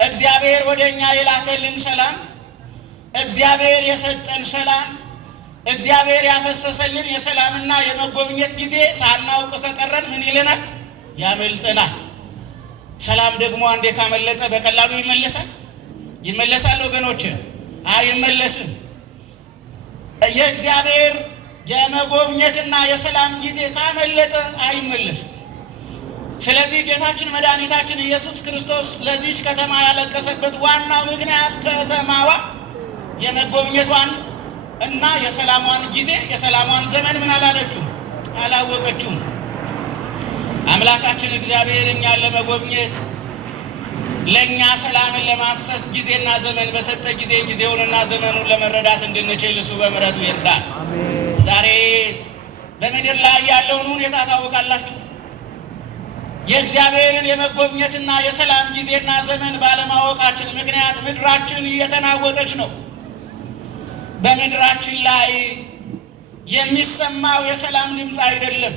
እግዚአብሔር ወደኛ የላከልን ሰላም፣ እግዚአብሔር የሰጠን ሰላም፣ እግዚአብሔር ያፈሰሰልን የሰላምና የመጎብኘት ጊዜ ሳናውቅ ከቀረን ምን ይለናል? ያመልጠናል። ሰላም ደግሞ አንዴ ካመለጠ በቀላሉ ይመለሳል? ይመለሳል ወገኖች? አይመለስም። የእግዚአብሔር የመጎብኘትና የሰላም ጊዜ ካመለጠ አይመለስም። ስለዚህ ጌታችን መድኃኒታችን ኢየሱስ ክርስቶስ ለዚች ከተማ ያለቀሰበት ዋናው ምክንያት ከተማዋ የመጎብኘቷን እና የሰላሟን ጊዜ የሰላሟን ዘመን ምን አላለችም? አላወቀችም። አምላካችን እግዚአብሔር እኛን ለመጎብኘት ለእኛ ሰላምን ለማፍሰስ ጊዜና ዘመን በሰጠ ጊዜ ጊዜውንና ዘመኑን ለመረዳት እንድንችል እሱ በምሕረቱ ይርዳል። ዛሬ በምድር ላይ ያለውን ሁኔታ ታውቃላችሁ። የእግዚአብሔርን የመጎብኘትና የሰላም ጊዜና ዘመን ባለማወቃችን ምክንያት ምድራችን እየተናወጠች ነው። በምድራችን ላይ የሚሰማው የሰላም ድምፅ አይደለም።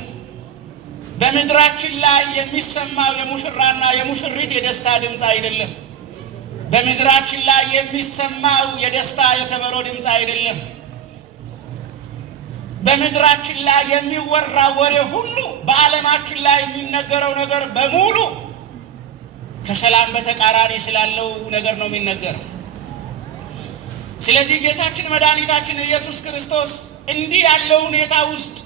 በምድራችን ላይ የሚሰማው የሙሽራና የሙሽሪት የደስታ ድምፅ አይደለም። በምድራችን ላይ የሚሰማው የደስታ የከበሮ ድምፅ አይደለም። በምድራችን ላይ የሚወራው ወሬ ሁሉ፣ በዓለማችን ላይ የሚነገረው ነገር በሙሉ ከሰላም በተቃራኒ ስላለው ነገር ነው የሚነገረው። ስለዚህ ጌታችን መድኃኒታችን ኢየሱስ ክርስቶስ እንዲህ ያለው ሁኔታ ውስጥ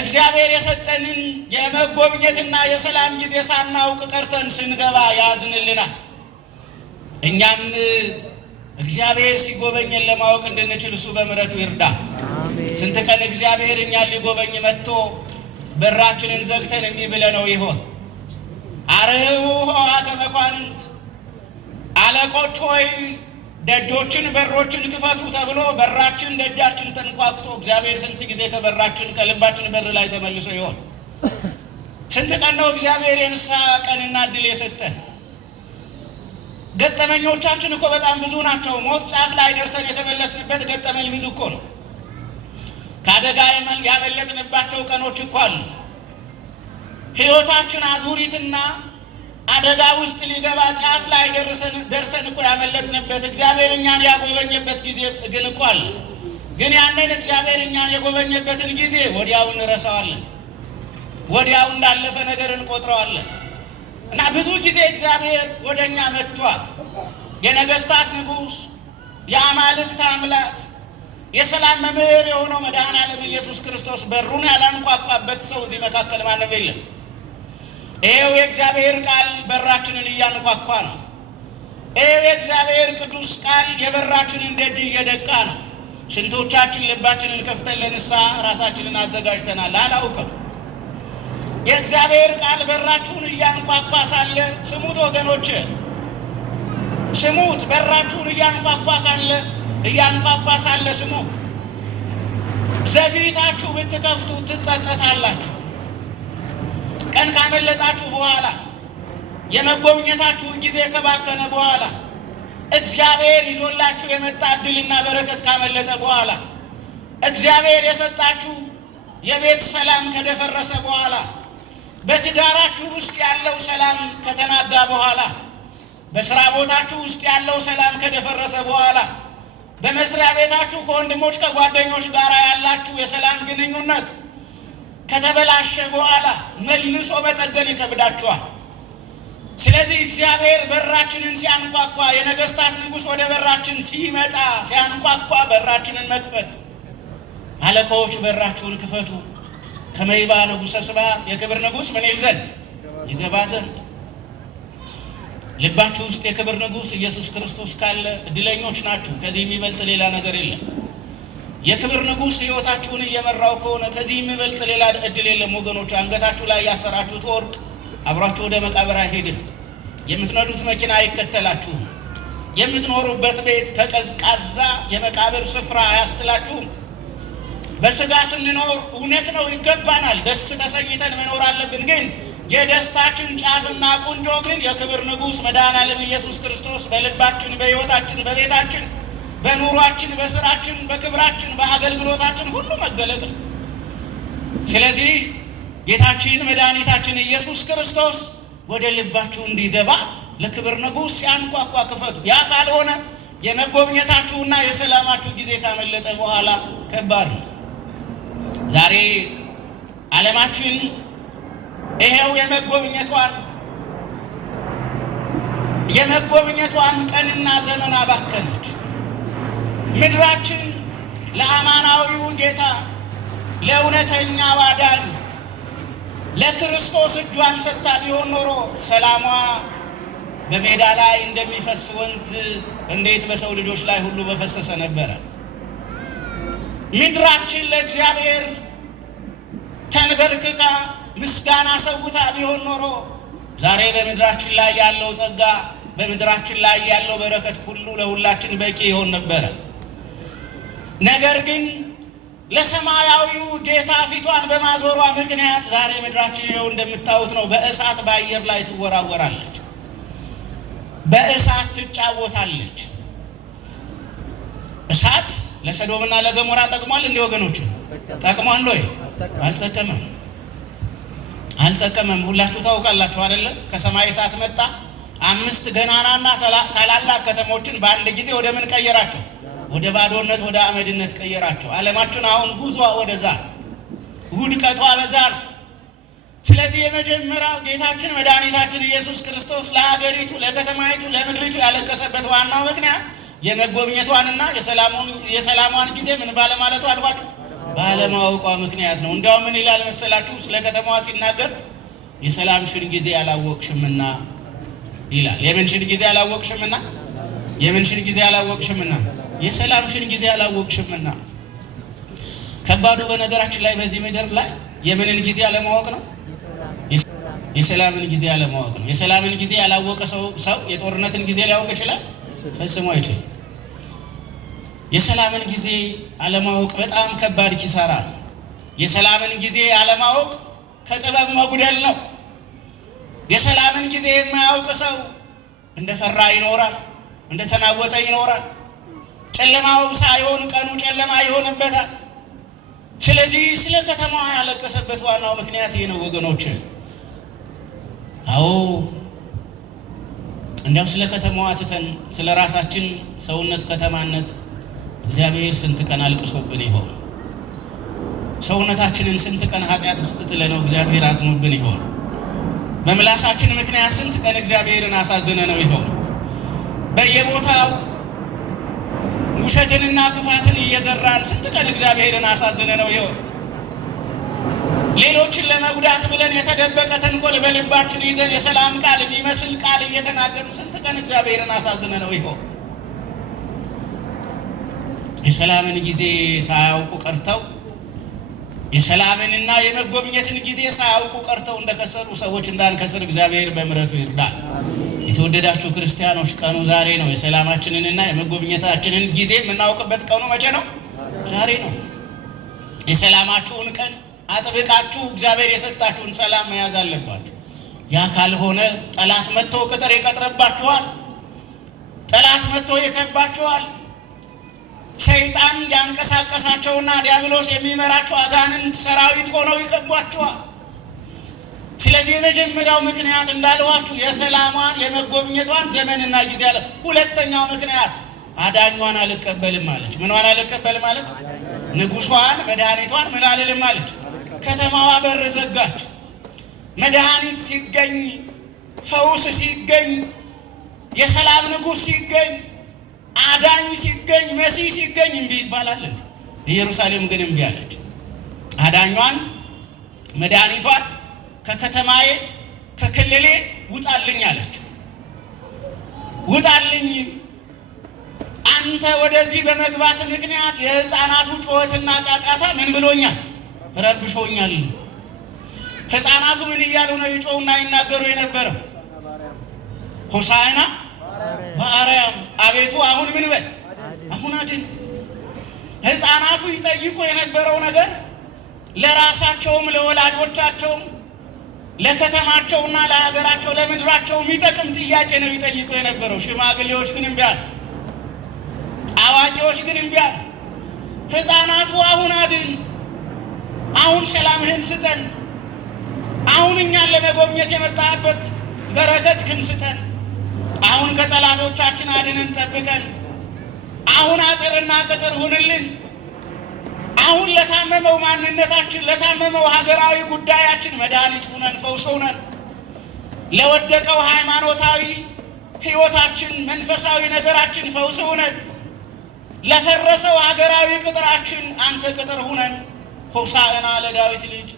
እግዚአብሔር የሰጠንን የመጎብኘትና የሰላም ጊዜ ሳናውቅ ቀርተን ስንገባ ያዝንልናል። እኛም እግዚአብሔር ሲጎበኘን ለማወቅ እንድንችል እሱ በምሕረቱ ይርዳ። ስንት ቀን እግዚአብሔር እኛን ሊጎበኝ መጥቶ በራችንን ዘግተን የሚብለነው ይሆን? አርኅዉ ኆኃተ መኳንንት፣ አለቆች ሆይ ደጆችን በሮችን ክፈቱ ተብሎ በራችን ደጃችን ተንኳክቶ እግዚአብሔር ስንት ጊዜ ከበራችን ከልባችን በር ላይ ተመልሶ ይሆን? ስንት ቀን ነው እግዚአብሔር የንስሐ ቀንና እድል የሰጠን? ገጠመኞቻችን እኮ በጣም ብዙ ናቸው። ሞት ጫፍ ላይ ደርሰን የተመለስንበት ገጠመኝ ብዙ እኮ ነው። ከአደጋ ያመለጥንባቸው ቀኖች እኮ አሉ። ሕይወታችን አዙሪትና አደጋ ውስጥ ሊገባ ጫፍ ላይ ደርሰን እኮ ያመለጥንበት እግዚአብሔር እኛን ያጎበኘበት ጊዜ ግን እኮ አለ። ግን ያንን እግዚአብሔር እኛን የጎበኘበትን ጊዜ ወዲያው እንረሳዋለን። ወዲያው እንዳለፈ ነገር እንቆጥረዋለን። እና ብዙ ጊዜ እግዚአብሔር ወደኛ መጥቷል። የነገስታት ንጉሥ፣ የአማልክት አምላክ፣ የሰላም መምህር የሆነው መድኃኔዓለም ኢየሱስ ክርስቶስ በሩን ያላንኳኳበት ሰው እዚህ መካከል ማንም የለም። ይሄው የእግዚአብሔር ቃል በራችንን እያንኳኳ ነው። ይሄው የእግዚአብሔር ቅዱስ ቃል የበራችንን ደጅ እየደቃ ነው። ስንቶቻችን ልባችንን ከፍተን ለንስሐ ራሳችንን አዘጋጅተናል? አላውቅም። የእግዚአብሔር ቃል በራችሁን እያንኳኳ ሳለ ስሙት ወገኖች፣ ስሙት። በራችሁን እያንኳኳ ሳለ ስሙት። ዘግይታችሁ ብትከፍቱ ትጸጸታላችሁ። ቀን ካመለጣችሁ በኋላ፣ የመጎብኘታችሁ ጊዜ ከባከነ በኋላ፣ እግዚአብሔር ይዞላችሁ የመጣ ዕድልና በረከት ካመለጠ በኋላ፣ እግዚአብሔር የሰጣችሁ የቤት ሰላም ከደፈረሰ በኋላ፣ በትዳራችሁ ውስጥ ያለው ሰላም ከተናጋ በኋላ፣ በስራ ቦታችሁ ውስጥ ያለው ሰላም ከደፈረሰ በኋላ፣ በመስሪያ ቤታችሁ ከወንድሞች ከጓደኞች ጋር ያላችሁ የሰላም ግንኙነት ከተበላሸ በኋላ መልሶ መጠገን ይከብዳችኋል። ስለዚህ እግዚአብሔር በራችንን ሲያንኳኳ፣ የነገስታት ንጉሥ ወደ በራችን ሲመጣ ሲያንኳኳ በራችንን መክፈት። አለቆች በራችሁን ክፈቱ፣ ከመይባ ንጉሠ ስብሐት፣ የክብር ንጉሥ ምን ይል ዘንድ ይገባ ዘንድ። ልባችሁ ውስጥ የክብር ንጉሥ ኢየሱስ ክርስቶስ ካለ እድለኞች ናችሁ። ከዚህ የሚበልጥ ሌላ ነገር የለም። የክብር ንጉሥ ሕይወታችሁን እየመራው ከሆነ ከዚህ የሚበልጥ ሌላ እድል የለም ወገኖች። አንገታችሁ ላይ ያሰራችሁት ወርቅ አብራችሁ ወደ መቃብር አይሄድም። የምትነዱት መኪና አይከተላችሁም። የምትኖሩበት ቤት ከቀዝቃዛ የመቃብር ስፍራ አያስትላችሁም። በስጋ ስንኖር እውነት ነው ይገባናል፣ ደስ ተሰኝተን መኖር አለብን። ግን የደስታችን ጫፍና ቁንጮ ግን የክብር ንጉሥ መድኃኔዓለም ኢየሱስ ክርስቶስ በልባችን፣ በሕይወታችን፣ በቤታችን፣ በኑሯችን፣ በስራችን፣ በክብራችን፣ በአገልግሎታችን ሁሉ መገለጥ ነው። ስለዚህ ጌታችን መድኃኒታችን ኢየሱስ ክርስቶስ ወደ ልባችሁ እንዲገባ ለክብር ንጉሥ ሲያንኳኳ ክፈቱ። ያ ካልሆነ የመጎብኘታችሁና የሰላማችሁ ጊዜ ካመለጠ በኋላ ከባድ ነው። ዛሬ ዓለማችን ይሄው የመጎብኘቷን ቀንና ዘመን አባከነች። ምድራችን ለአማናዊው ጌታ ለእውነተኛ ዋዳን ለክርስቶስ እጇን ሰጥታ ቢሆን ኖሮ ሰላሟ በሜዳ ላይ እንደሚፈስ ወንዝ እንዴት በሰው ልጆች ላይ ሁሉ በፈሰሰ ነበረ። ምድራችን ለእግዚአብሔር ተንበርክካ ምስጋና ሰውታ ቢሆን ኖሮ ዛሬ በምድራችን ላይ ያለው ጸጋ፣ በምድራችን ላይ ያለው በረከት ሁሉ ለሁላችን በቂ ይሆን ነበረ። ነገር ግን ለሰማያዊው ጌታ ፊቷን በማዞሯ ምክንያት ዛሬ ምድራችን ይኸው እንደምታዩት ነው። በእሳት በአየር ላይ ትወራወራለች፣ በእሳት ትጫወታለች። እሳት ለሰዶምና ለገሞራ ጠቅሟል እንዴ ወገኖች? ጠቅሟል ወይ? አልጠቀመም። ሁላችሁ ታውቃላችሁ አይደለ? ከሰማይ እሳት መጣ፣ 5 ገናናና ታላላቅ ከተሞችን በአንድ ጊዜ ወደ ምን ቀየራቸው? ወደ ባዶነት፣ ወደ አመድነት ቀየራቸው። ዓለማችን አሁን ጉዟ ወደዛ፣ ውድቀቷ በዛ ነው። ስለዚህ የመጀመሪያው ጌታችን መድኃኒታችን ኢየሱስ ክርስቶስ ለሀገሪቱ፣ ለከተማይቱ፣ ለምድሪቱ ያለቀሰበት ዋናው ምክንያት የመጎብኘቷንና የሰላሟን ጊዜ ምን ባለማለቱ አልኳችሁ? ባለማወቋ ምክንያት ነው። እንዲያውም ምን ይላል መሰላችሁ? ስለ ከተማዋ ሲናገር የሰላምሽን ጊዜ አላወቅሽምና ይላል። የምንሽን ጊዜ አላወቅሽምና? የምንሽን ጊዜ አላወቅሽምና የሰላምሽን ጊዜ አላወቅሽምና። ከባዱ በነገራችን ላይ በዚህ ምድር ላይ የምንን ጊዜ አለማወቅ ነው? የሰላምን ጊዜ አለማወቅ ነው። የሰላምን ጊዜ ያላወቀ ሰው የጦርነትን ጊዜ ሊያውቅ ይችላል? ፈጽሞ አይችልም። የሰላምን ጊዜ አለማወቅ በጣም ከባድ ኪሳራ ነው። የሰላምን ጊዜ አለማወቅ ከጥበብ መጉደል ነው። የሰላምን ጊዜ የማያውቅ ሰው እንደፈራ ይኖራል፣ እንደተናወጠ ይኖራል። ጨለማው ሳይሆን ቀኑ ጨለማ ይሆንበታል። ስለዚህ ስለ ከተማዋ ያለቀሰበት ዋናው ምክንያት ይሄ ነው ወገኖች። አዎ እንደው ስለ ከተማዋ ትተን ስለ ራሳችን ሰውነት ከተማነት እግዚአብሔር ስንት ቀን አልቅሶብን ይሆን? ሰውነታችንን ስንት ቀን ኃጢአት ውስጥ ጥለነው እግዚአብሔር አዝኖብን ይሆን? በምላሳችን ምክንያት ስንት ቀን እግዚአብሔርን አሳዝነነው ይሆን? በየቦታው ውሸትንና ክፋትን እየዘራን ስንት ቀን እግዚአብሔርን አሳዝነነው ይሆን? ሌሎችን ለመጉዳት ብለን የተደበቀ ተንኮል በልባችን ይዘን የሰላም ቃል የሚመስል ቃል እየተናገርን ስንት ቀን እግዚአብሔርን አሳዝነነው ይሆን? የሰላምን ጊዜ ሳያውቁ ቀርተው የሰላምንና የመጎብኘትን ጊዜ ሳያውቁ ቀርተው እንደከሰሩ ሰዎች እንዳንከስር እግዚአብሔር በምሕረቱ ይርዳል። የተወደዳችሁ ክርስቲያኖች ቀኑ ዛሬ ነው። የሰላማችንንና የመጎብኘታችንን ጊዜ የምናውቅበት ቀኑ መቼ ነው? ዛሬ ነው። የሰላማችሁን ቀን አጥብቃችሁ እግዚአብሔር የሰጣችሁን ሰላም መያዝ አለባችሁ። ያ ካልሆነ ጠላት መጥቶ ቅጥር ይቀጥርባችኋል። ጠላት መጥቶ ይከባችኋል። ሰይጣን ያንቀሳቀሳቸውና ዲያብሎስ የሚመራቸው አጋንንት ሰራዊት ሆነው ይከቧችኋል። ስለዚህ የመጀመሪያው ምክንያት እንዳልኋችሁ የሰላሟን የመጎብኘቷን ዘመንና ጊዜ አለ። ሁለተኛው ምክንያት አዳኟን አልቀበልም አለች። ምንዋን አልቀበልም አለች? ንጉሷን መድኃኒቷን ምን አልልም አለች? ከተማዋ በር ዘጋች። መድኃኒት ሲገኝ፣ ፈውስ ሲገኝ፣ የሰላም ንጉሥ ሲገኝ፣ አዳኝ ሲገኝ፣ መሲህ ሲገኝ እምቢ ይባላል። ኢየሩሳሌም ግን እምቢ አለች። አዳኟን መድኃኒቷን ከከተማዬ ከክልሌ ውጣልኝ አለች። ውጣልኝ፣ አንተ ወደዚህ በመግባት ምክንያት የሕፃናቱ ጩኸትና ጫጫታ ምን ብሎኛል? ረብሾኛል። ሕፃናቱ ምን እያሉ ነው ይጮውና ይናገሩ የነበረው? ሆሳዕና በአርያም፣ አቤቱ አሁን ምን በል፣ አሁን አድን። ሕፃናቱ ይጠይቁ የነበረው ነገር ለራሳቸውም ለወላጆቻቸውም ለከተማቸውና ለሀገራቸው ለምድራቸው የሚጠቅም ጥያቄ ነው ይጠይቁ የነበረው። ሽማግሌዎች ግን እምቢ አሉ። አዋቂዎች ግን እምቢ አሉ። ሕፃናቱ አሁን አድን፣ አሁን ሰላምህን ስጠን፣ አሁን እኛን ለመጎብኘት የመጣህበት በረከት ክን ስጠን፣ አሁን ከጠላቶቻችን አድንን ጠብቀን፣ አሁን አጥርና ቅጥር ሁንልን፣ አሁን ለታመመው ማንነታችን ለታመመው ሀገራዊ ጉዳያችን መድኃኒት ሁነን ፈውስ ሁነን፣ ለወደቀው ሃይማኖታዊ ሕይወታችን መንፈሳዊ ነገራችን ፈውስ ሁነን፣ ለፈረሰው ሀገራዊ ቅጥራችን አንተ ቅጥር ሁነን። ሆሳዕና ለዳዊት ልጅ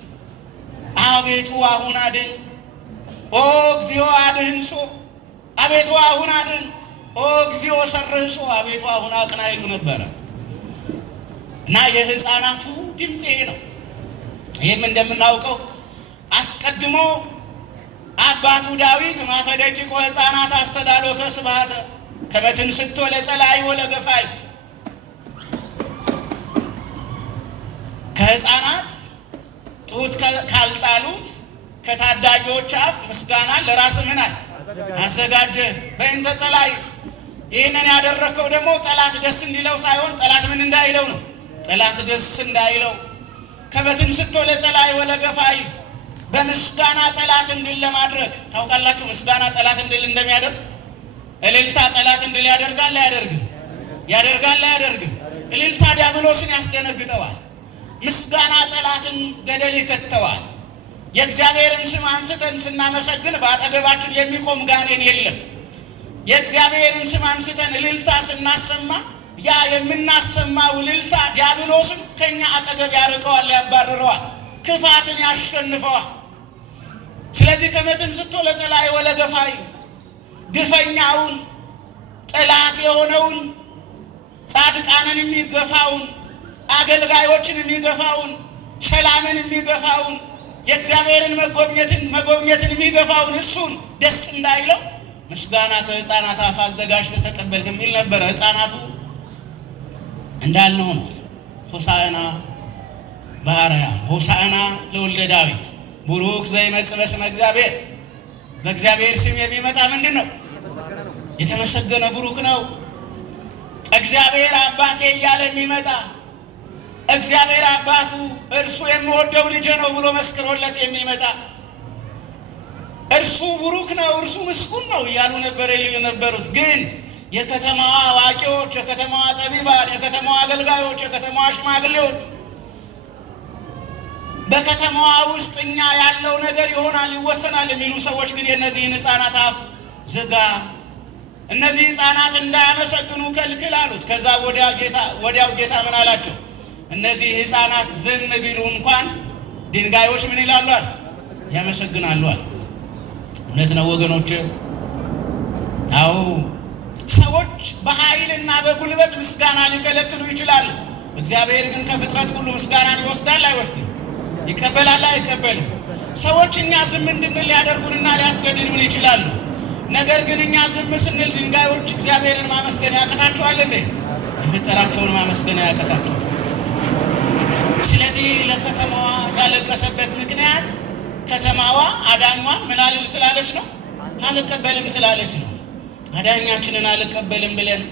አቤቱ አሁን አድን፣ ኦ እግዚኦ አድህንሶ፣ አቤቱ አሁን አድን፣ ኦ እግዚኦ ሰርህሶ፣ አቤቱ አሁን አቅና ይሉ ነበረ እና የሕፃናቱ ድምፅ ይሄ ነው። ይህም እንደምናውቀው አስቀድሞ አባቱ ዳዊት ማፈደቂቆ ሕፃናት አስተዳሎከ ስብሐተ ከመ ትንሥቶ ለጸላኢ ወለገፋይ፣ ከሕፃናት ጡት ካልጣሉት ከታዳጊዎች አፍ ምስጋና ለራስ ምናል አዘጋጀ በእንተ ጸላኢ። ይህንን ያደረከው ደግሞ ጠላት ደስ እንዲለው ሳይሆን ጠላት ምን እንዳይለው ነው። ጠላት ደስ እንዳይለው ከመ ትንሥቶ ለጸላኢ ወለገፋይ፣ በምስጋና ጠላት እንድል ለማድረግ። ታውቃላችሁ ምስጋና ጠላት እንድል እንደሚያደርግ። እልልታ ጠላት እንድል ያደርጋል አያደርግም? ያደርጋል አያደርግም? እልልታ ዲያብሎስን ያስደነግጠዋል። ምስጋና ጠላትን ገደል ይከተዋል። የእግዚአብሔርን ስም አንስተን ስናመሰግን በአጠገባችን የሚቆም ጋኔን የለም። የእግዚአብሔርን ስም አንስተን እልልታ ስናሰማ ያ የምናሰማው እልልታ ዲያብሎስን ከኛ አጠገብ ያርቀዋል፣ ያባርረዋል፣ ክፋትን ያሸንፈዋል። ስለዚህ ከመ ትንሥቶ ለጸላኢ ወለገፋይ፣ ግፈኛውን ጠላት የሆነውን ጻድቃንን የሚገፋውን አገልጋዮችን የሚገፋውን ሰላምን የሚገፋውን የእግዚአብሔርን መጎብኘትን የሚገፋውን እሱን ደስ እንዳይለው ምስጋና ከሕፃናት አፍ አዘጋጅተህ ተቀበልክ የሚል ነበረ። ሕፃናቱ እንዳልነው ነው። ሆሳዕና በአርያም ሆሳዕና ለወልደ ዳዊት ቡሩክ ዘይመጽእ በስመ እግዚአብሔር። በእግዚአብሔር ስም የሚመጣ ምንድን ነው? የተመሰገነ ቡሩክ ነው። እግዚአብሔር አባቴ እያለ የሚመጣ እግዚአብሔር አባቱ እርሱ የምወደው ልጄ ነው ብሎ መስክሮለት የሚመጣ እርሱ ቡሩክ ነው፣ እርሱ ምስጉን ነው እያሉ ነበር የነበሩት። ግን የከተማዋ አዋቂዎች፣ የከተማዋ ጠቢባን፣ የከተማዋ አገልጋዮች፣ የከተማዋ ሽማግሌዎች በከተማዋ ውስጥ እኛ ያለው ነገር ይሆናል ይወሰናል የሚሉ ሰዎች ግን የእነዚህን ሕፃናት አፍ ዝጋ፣ እነዚህ ሕፃናት እንዳያመሰግኑ ከልክል አሉት። ከዛ ወዲያው ጌታ ምን አላቸው? እነዚህ ሕፃናት ዝም ቢሉ እንኳን ድንጋዮች ምን ይላሉ? ያመሰግናሉ። እውነት ነው ወገኖች። አዎ ሰዎች በኃይልና በጉልበት ምስጋና ሊከለክሉ ይችላሉ። እግዚአብሔር ግን ከፍጥረት ሁሉ ምስጋናን ይወስዳል አይወስድም? ይቀበላል አይቀበልም? ሰዎች እኛ ዝም እንድንል ሊያደርጉንና ሊያስገድዱን ይችላሉ። ነገር ግን እኛ ዝም ስንል ድንጋዮች እግዚአብሔርን ማመስገን ያቀታቸዋል እንዴ? የፈጠራቸውን ማመስገን ያቀታቸዋል። ስለዚህ ለከተማዋ ያለቀሰበት ምክንያት ከተማዋ አዳኟን ምን አልል ስላለች ነው? አልቀበልም ስላለች ነው። አዳኛችንን አልቀበልም ብለን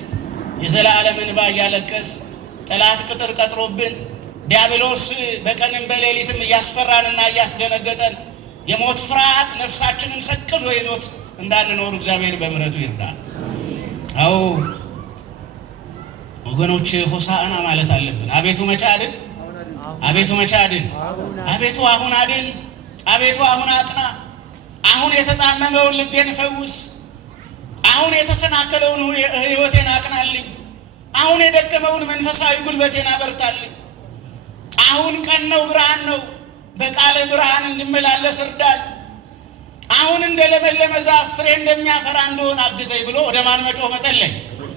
የዘላለም እንባ እያለቀስ ጠላት ቅጥር ቀጥሮብን ዲያብሎስ በቀንም በሌሊትም እያስፈራንና እያስደነገጠን የሞት ፍርሃት ነፍሳችንን ሰቅዞ ይዞት እንዳንኖር እግዚአብሔር በምሕረቱ ይርዳል። አዎ ወገኖች ሆሳዕና ማለት አለብን። አቤቱ መቼ አድን፣ አቤቱ መቼ አድን፣ አቤቱ አሁን አድን፣ አቤቱ አሁን አቅና፣ አሁን የተጣመመውን ልቤን ፈውስ፣ አሁን የተሰናከለውን ሕይወቴን አቅናልኝ፣ አሁን የደከመውን መንፈሳዊ ጉልበቴን አበርታልኝ። አሁን ቀን ነው፣ ብርሃን ነው፣ በቃለ ብርሃን እንድመላለስ እርዳኝ። አሁን እንደለመለመ ዛፍ ፍሬ እንደሚያፈራ እንደሆነ አግዘኝ ብሎ ወደ ማን መጮህ መጸለይ?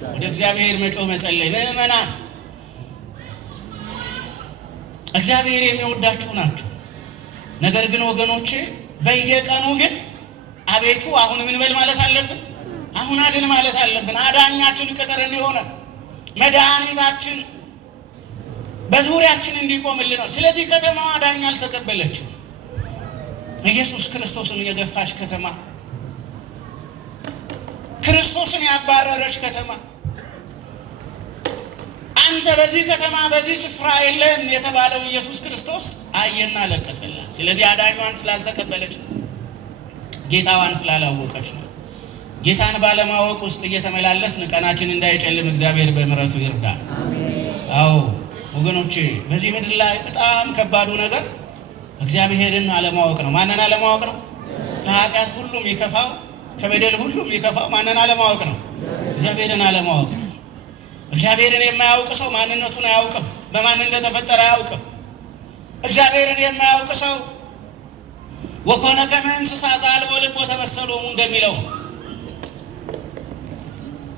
ወደ እግዚአብሔር መጮህ መጸለይ። ምእመናን እግዚአብሔር የሚወዳችሁ ናችሁ። ነገር ግን ወገኖቼ በየቀኑ ግን አቤቱ አሁን ምን በል ማለት አለብን? አሁን አድን ማለት አለብን። አዳኛችን ቅጥር እንዲሆነ መድኃኒታችን በዙሪያችን እንዲቆምልን ነው። ስለዚህ ከተማዋ አዳኝ አልተቀበለችው። ኢየሱስ ክርስቶስን የገፋች ከተማ፣ ክርስቶስን ያባረረች ከተማ፣ አንተ በዚህ ከተማ በዚህ ስፍራ የለም የተባለው ኢየሱስ ክርስቶስ አየና ለቀሰላት። ስለዚህ አዳኟን ስላልተቀበለች ነው፣ ጌታዋን ስላላወቀች ነው። ጌታን ባለማወቅ ውስጥ እየተመላለስን ቀናችን እንዳይጨልም እግዚአብሔር በምሕረቱ ይርዳል። አዎ ወገኖቼ በዚህ ምድር ላይ በጣም ከባዱ ነገር እግዚአብሔርን አለማወቅ ነው። ማንን አለማወቅ ነው? ከኃጢአት ሁሉም ይከፋው፣ ከበደል ሁሉም ይከፋው ማንን አለማወቅ ነው? እግዚአብሔርን አለማወቅ ነው። እግዚአብሔርን የማያውቅ ሰው ማንነቱን አያውቅም፣ በማን እንደተፈጠረ አያውቅም። እግዚአብሔርን የማያውቅ ሰው ወኮነ ከመ እንስሳ ዘአልቦ ልቦ ተመሰሎሙ እንደሚለው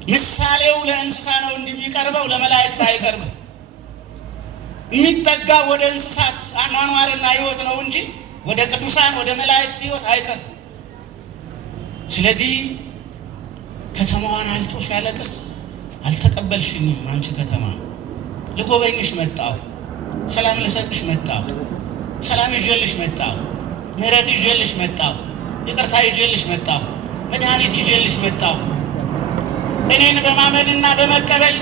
ምሳሌው ለእንስሳ ነው እንደሚቀርበው ለመላእክት አይቀርብም። የሚጠጋው ወደ እንስሳት አኗኗርና ሕይወት ነው እንጂ ወደ ቅዱሳን ወደ መላእክት ሕይወት አይቀርም። ስለዚህ ከተማዋን አይቶ ሲያለቅስ አልተቀበልሽኝም፣ አንቺ ከተማ ልጎበኝሽ መጣሁ፣ ሰላም ልሰጥሽ መጣሁ፣ ሰላም ይዤልሽ መጣሁ፣ ምሕረት ይዤልሽ መጣሁ፣ ይቅርታ ይዤልሽ መጣሁ፣ መድኃኒት ይዤልሽ መጣሁ። እኔን በማመንና በመቀበል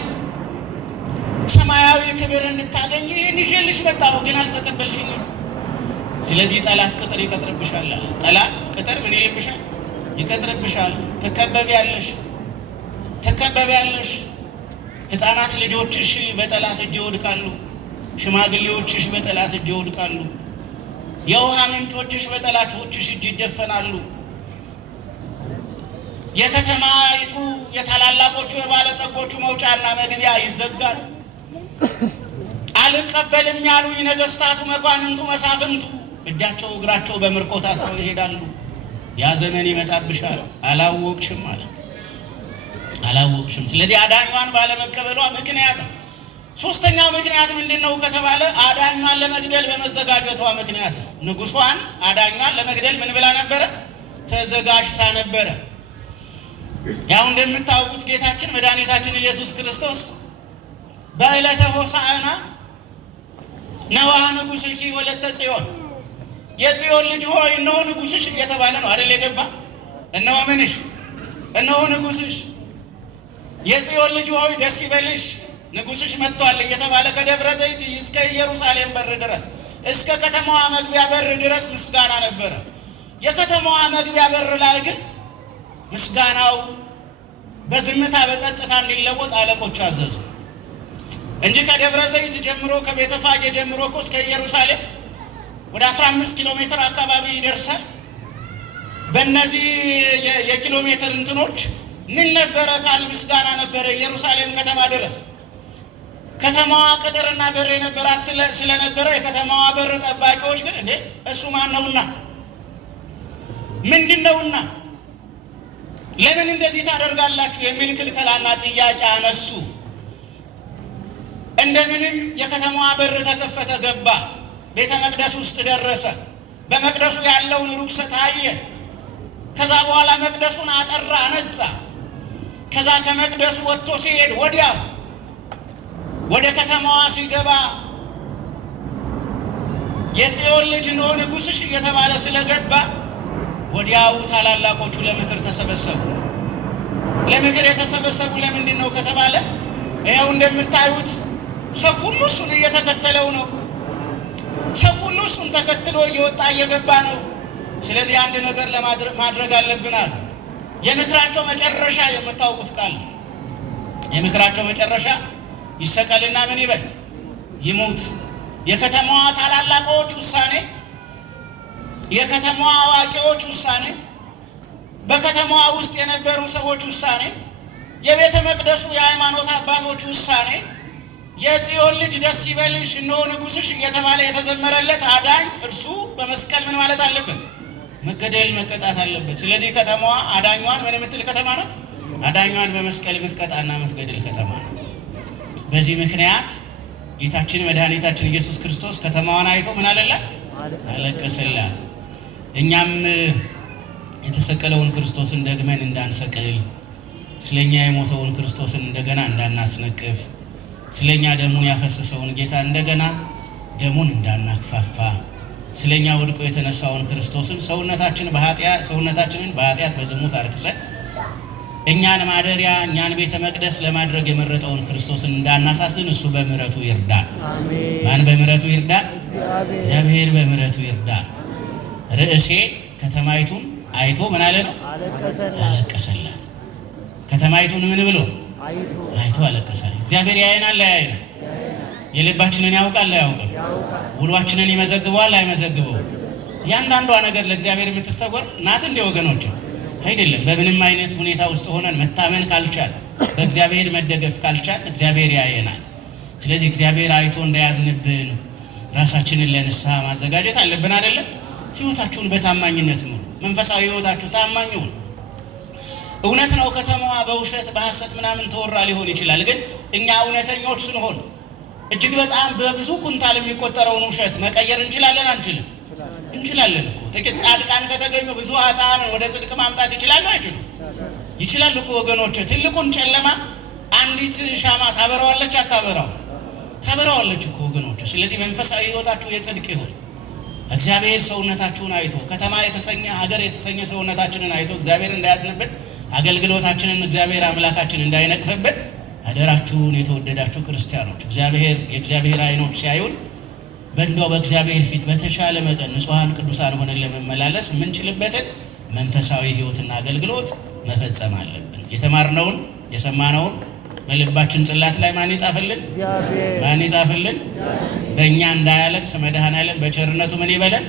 ሰማያዊ ክብር እንድታገኝ ይህን ይዤልሽ መጣሁ፣ ግን አልተቀበልሽኝም። ስለዚህ ጠላት ቅጥር ይቀጥርብሻል አለ። ጠላት ቅጥር ምን ይልብሻል? ይቀጥርብሻል። ትከበቢያለሽ፣ ትከበቢያለሽ። ሕፃናት ልጆችሽ በጠላት እጅ ይወድቃሉ። ሽማግሌዎችሽ በጠላት እጅ ይወድቃሉ። የውሃ ምንጮችሽ በጠላቶችሽ እጅ ይደፈናሉ። የከተማይቱ የታላላቆቹ የባለጸጎቹ መውጫና መግቢያ ይዘጋል። አልቀበልም ያሉኝ ነገስታቱ፣ መኳንንቱ፣ መሳፍንቱ እጃቸው እግራቸው በምርኮ ታስረው ይሄዳሉ። ያ ዘመን ይመጣብሻል። አላወቅሽም ማለት አላወቅሽም። ስለዚህ አዳኟን ባለመቀበሏ ምክንያት። ሶስተኛው ምክንያት ምንድነው ከተባለ አዳኟን ለመግደል በመዘጋጀቷ ምክንያት ነው። ንጉሷን አዳኟን ለመግደል ምን ብላ ነበረ? ተዘጋጅታ ነበረ። ያው እንደምታውቁት ጌታችን መድኃኒታችን ኢየሱስ ክርስቶስ በዕለተ ሆሳዕና ነዋ ንጉሥኪ ወለተ ጽዮን፣ የጽዮን ልጅ ሆይ እነሆ ንጉሥሽ እየተባለ ነው አይደል የገባ? እነሆ ምንሽ? እነሆ ንጉሥሽ። የጽዮን ልጅ ሆይ ደስ ይበልሽ ንጉሥሽ መጥቷል እየተባለ ከደብረ ዘይት እስከ ኢየሩሳሌም በር ድረስ እስከ ከተማዋ መግቢያ በር ድረስ ምስጋና ነበረ። የከተማዋ መግቢያ በር ላይ ግን ምስጋናው በዝምታ በጸጥታ እንዲለወጥ አለቆች አዘዙ እንጂ ከደብረ ዘይት ጀምሮ ከቤተፋጌ ጀምሮ እኮ እስከ ኢየሩሳሌም ወደ 15 ኪሎ ሜትር አካባቢ ይደርሳል። በእነዚህ የኪሎ ሜትር እንትኖች ምን ነበረ ካል ምስጋና ነበረ። ኢየሩሳሌም ከተማ ድረስ ከተማዋ ቅጥርና በር የነበራት ስለነበረ የከተማዋ በር ጠባቂዎች ግን እንዴ እሱ ማን ነውና ምንድነውና ለምን እንደዚህ ታደርጋላችሁ የሚል ክልከላና ጥያቄ አነሱ። እንደምንም የከተማዋ በር ተከፈተ፣ ገባ፣ ቤተ መቅደስ ውስጥ ደረሰ። በመቅደሱ ያለውን ርኩሰት አየ። ከዛ በኋላ መቅደሱን አጠራ፣ አነጻ። ከዛ ከመቅደሱ ወጥቶ ሲሄድ ወዲያው ወደ ከተማዋ ሲገባ የጽዮን ልጅ ነው ንጉሥሽ እየተባለ ስለገባ ወዲያው ታላላቆቹ ለምክር ተሰበሰቡ። ለምክር የተሰበሰቡ ለምንድን ነው ከተባለ ይኸው እንደምታዩት ሰው ሁሉ እሱን እየተከተለው ነው። ሰው ሁሉ እሱን ተከትሎ እየወጣ እየገባ ነው። ስለዚህ አንድ ነገር ማድረግ አለብናል። የምክራቸው መጨረሻ የምታውቁት ቃል የምክራቸው መጨረሻ ይሰቀልና ምን ይበል? ይሙት። የከተማዋ ታላላቆች ውሳኔ፣ የከተማዋ አዋቂዎች ውሳኔ፣ በከተማዋ ውስጥ የነበሩ ሰዎች ውሳኔ፣ የቤተ መቅደሱ የሃይማኖት አባቶች ውሳኔ፣ የጽዮን ልጅ ደስ ይበልሽ እነሆ ንጉሥሽ እየተባለ የተዘመረለት አዳኝ እርሱ በመስቀል ምን ማለት አለበት? መገደል፣ መቀጣት አለበት። ስለዚህ ከተማዋ አዳኟን ምን የምትል ከተማ ናት? አዳኟን በመስቀል የምትቀጣና የምትገድል ከተማ ናት። በዚህ ምክንያት ጌታችን መድኃኒታችን ኢየሱስ ክርስቶስ ከተማዋን አይቶ ምን አለላት? አለቀሰላት። እኛም የተሰቀለውን ክርስቶስን ደግመን እንዳንሰቅል፣ ስለኛ የሞተውን ክርስቶስን እንደገና እንዳናስነቅፍ፣ ስለኛ ደሙን ያፈሰሰውን ጌታ እንደገና ደሙን እንዳናክፋፋ፣ ስለኛ ወድቆ የተነሳውን ክርስቶስን ሰውነታችንን በኃጢአት በዝሙት አርክሰን እኛን ማደሪያ እኛን ቤተ መቅደስ ለማድረግ የመረጠውን ክርስቶስን እንዳናሳስን እሱ በምህረቱ ይርዳን። ማን በምህረቱ ይርዳን? እግዚአብሔር በምህረቱ ይርዳን። ርዕሴ ከተማይቱን አይቶ ምን አለ ነው? አለቀሰላት። ከተማይቱን ምን ብሎ አይቶ አለቀሰላት። እግዚአብሔር ያየናል አያየንም? የልባችንን ያውቃል አያውቅም? ውሏችንን ይመዘግበዋል አይመዘግበው? ያንዳንዷ ነገር ለእግዚአብሔር የምትሰወር ናት እንደ ወገኖች አይደለም። በምንም አይነት ሁኔታ ውስጥ ሆነን መታመን ካልቻል፣ በእግዚአብሔር መደገፍ ካልቻል እግዚአብሔር ያየናል። ስለዚህ እግዚአብሔር አይቶ እንዳያዝንብን ራሳችንን ለንስሐ ማዘጋጀት አለብን አይደለም? ህይወታችሁን በታማኝነት ነው። መንፈሳዊ ህይወታችሁ ታማኝ ሁኑ። እውነት ነው ከተማዋ በውሸት በሐሰት ምናምን ተወራ ሊሆን ይችላል። ግን እኛ እውነተኞች ስንሆን እጅግ በጣም በብዙ ኩንታል የሚቆጠረውን ውሸት መቀየር እንችላለን አንችልም? እንችላለን እኮ። ጥቂት ጻድቃን ከተገኙ ብዙ ኃጥአንን ወደ ጽድቅ ማምጣት ይችላሉ አይችሉም? ይችላሉ እኮ ወገኖች። ትልቁን ጨለማ አንዲት ሻማ ታበራዋለች አታበራው? ታበራዋለች እኮ ወገኖች። ስለዚህ መንፈሳዊ ህይወታችሁ የጽድቅ ይሁን። እግዚአብሔር ሰውነታችሁን አይቶ ከተማ የተሰኘ ሀገር የተሰኘ ሰውነታችንን አይቶ እግዚአብሔር እንዳያዝንብን፣ አገልግሎታችንን እግዚአብሔር አምላካችን እንዳይነቅፍብን አደራችሁን የተወደዳችሁ ክርስቲያኖች። የእግዚአብሔር አይኖች ሲያዩን በእንዲያው በእግዚአብሔር ፊት በተሻለ መጠን ንጹሐን ቅዱሳን ሆነን ለመመላለስ የምንችልበትን መንፈሳዊ ህይወትና አገልግሎት መፈጸም አለብን። የተማርነውን የሰማነውን በልባችን ጽላት ላይ ማን ይጻፍልን? ማን ይጻፍልን? በእኛ እንዳያለቅስ መድኃኔዓለም በቸርነቱ ምን ይበለን?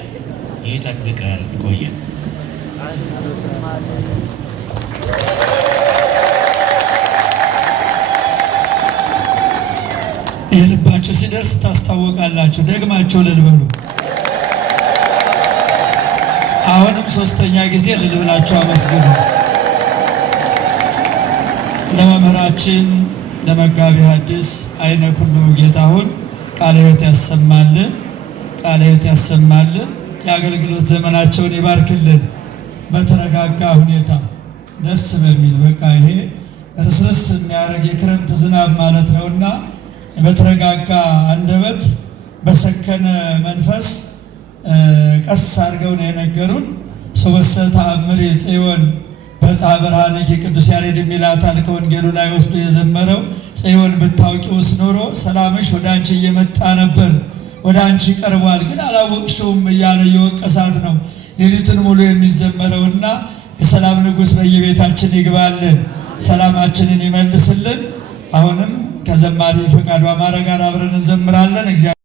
ይጠብቀን፣ ይቆየን። የልባችሁ ሲደርስ ታስታውቃላችሁ። ደግማችሁ እልል በሉ። አሁንም ሶስተኛ ጊዜ እልል ብላችሁ አመስግኑ። ለመምህራችን ለመጋቢ ሐዲስ አይነ ኩሉ ጌታሁን ቃለ ሕይወት ያሰማልን፣ ቃለ ሕይወት ያሰማልን። የአገልግሎት ዘመናቸውን ይባርክልን። በተረጋጋ ሁኔታ ደስ በሚል በቃ ይሄ እርስርስ የሚያደርግ የክረምት ዝናብ ማለት ነውና በተረጋጋ አንደበት በሰከነ መንፈስ ቀስ አድርገው ነው የነገሩን። ሶበሰ ተአምር ጽዮን በፀሐ ብርሃንኪ ቅዱስ ያሬድ የሚላታል ከወንጌሉ ላይ ወስዶ የዘመረው ጽዮን ብታውቂውስ ኖሮ ሰላምሽ ወደ አንቺ እየመጣ ነበር፣ ወደ አንቺ ቀርቧል፣ ግን አላወቅሽውም እያለ እየወቀሳት ነው ሌሊቱን ሙሉ የሚዘመረውና የሰላም ንጉሥ በየቤታችን ይግባልን፣ ሰላማችንን ይመልስልን። አሁንም ከዘማሪ ፈቃዱ አማረ ጋር አብረን እንዘምራለን።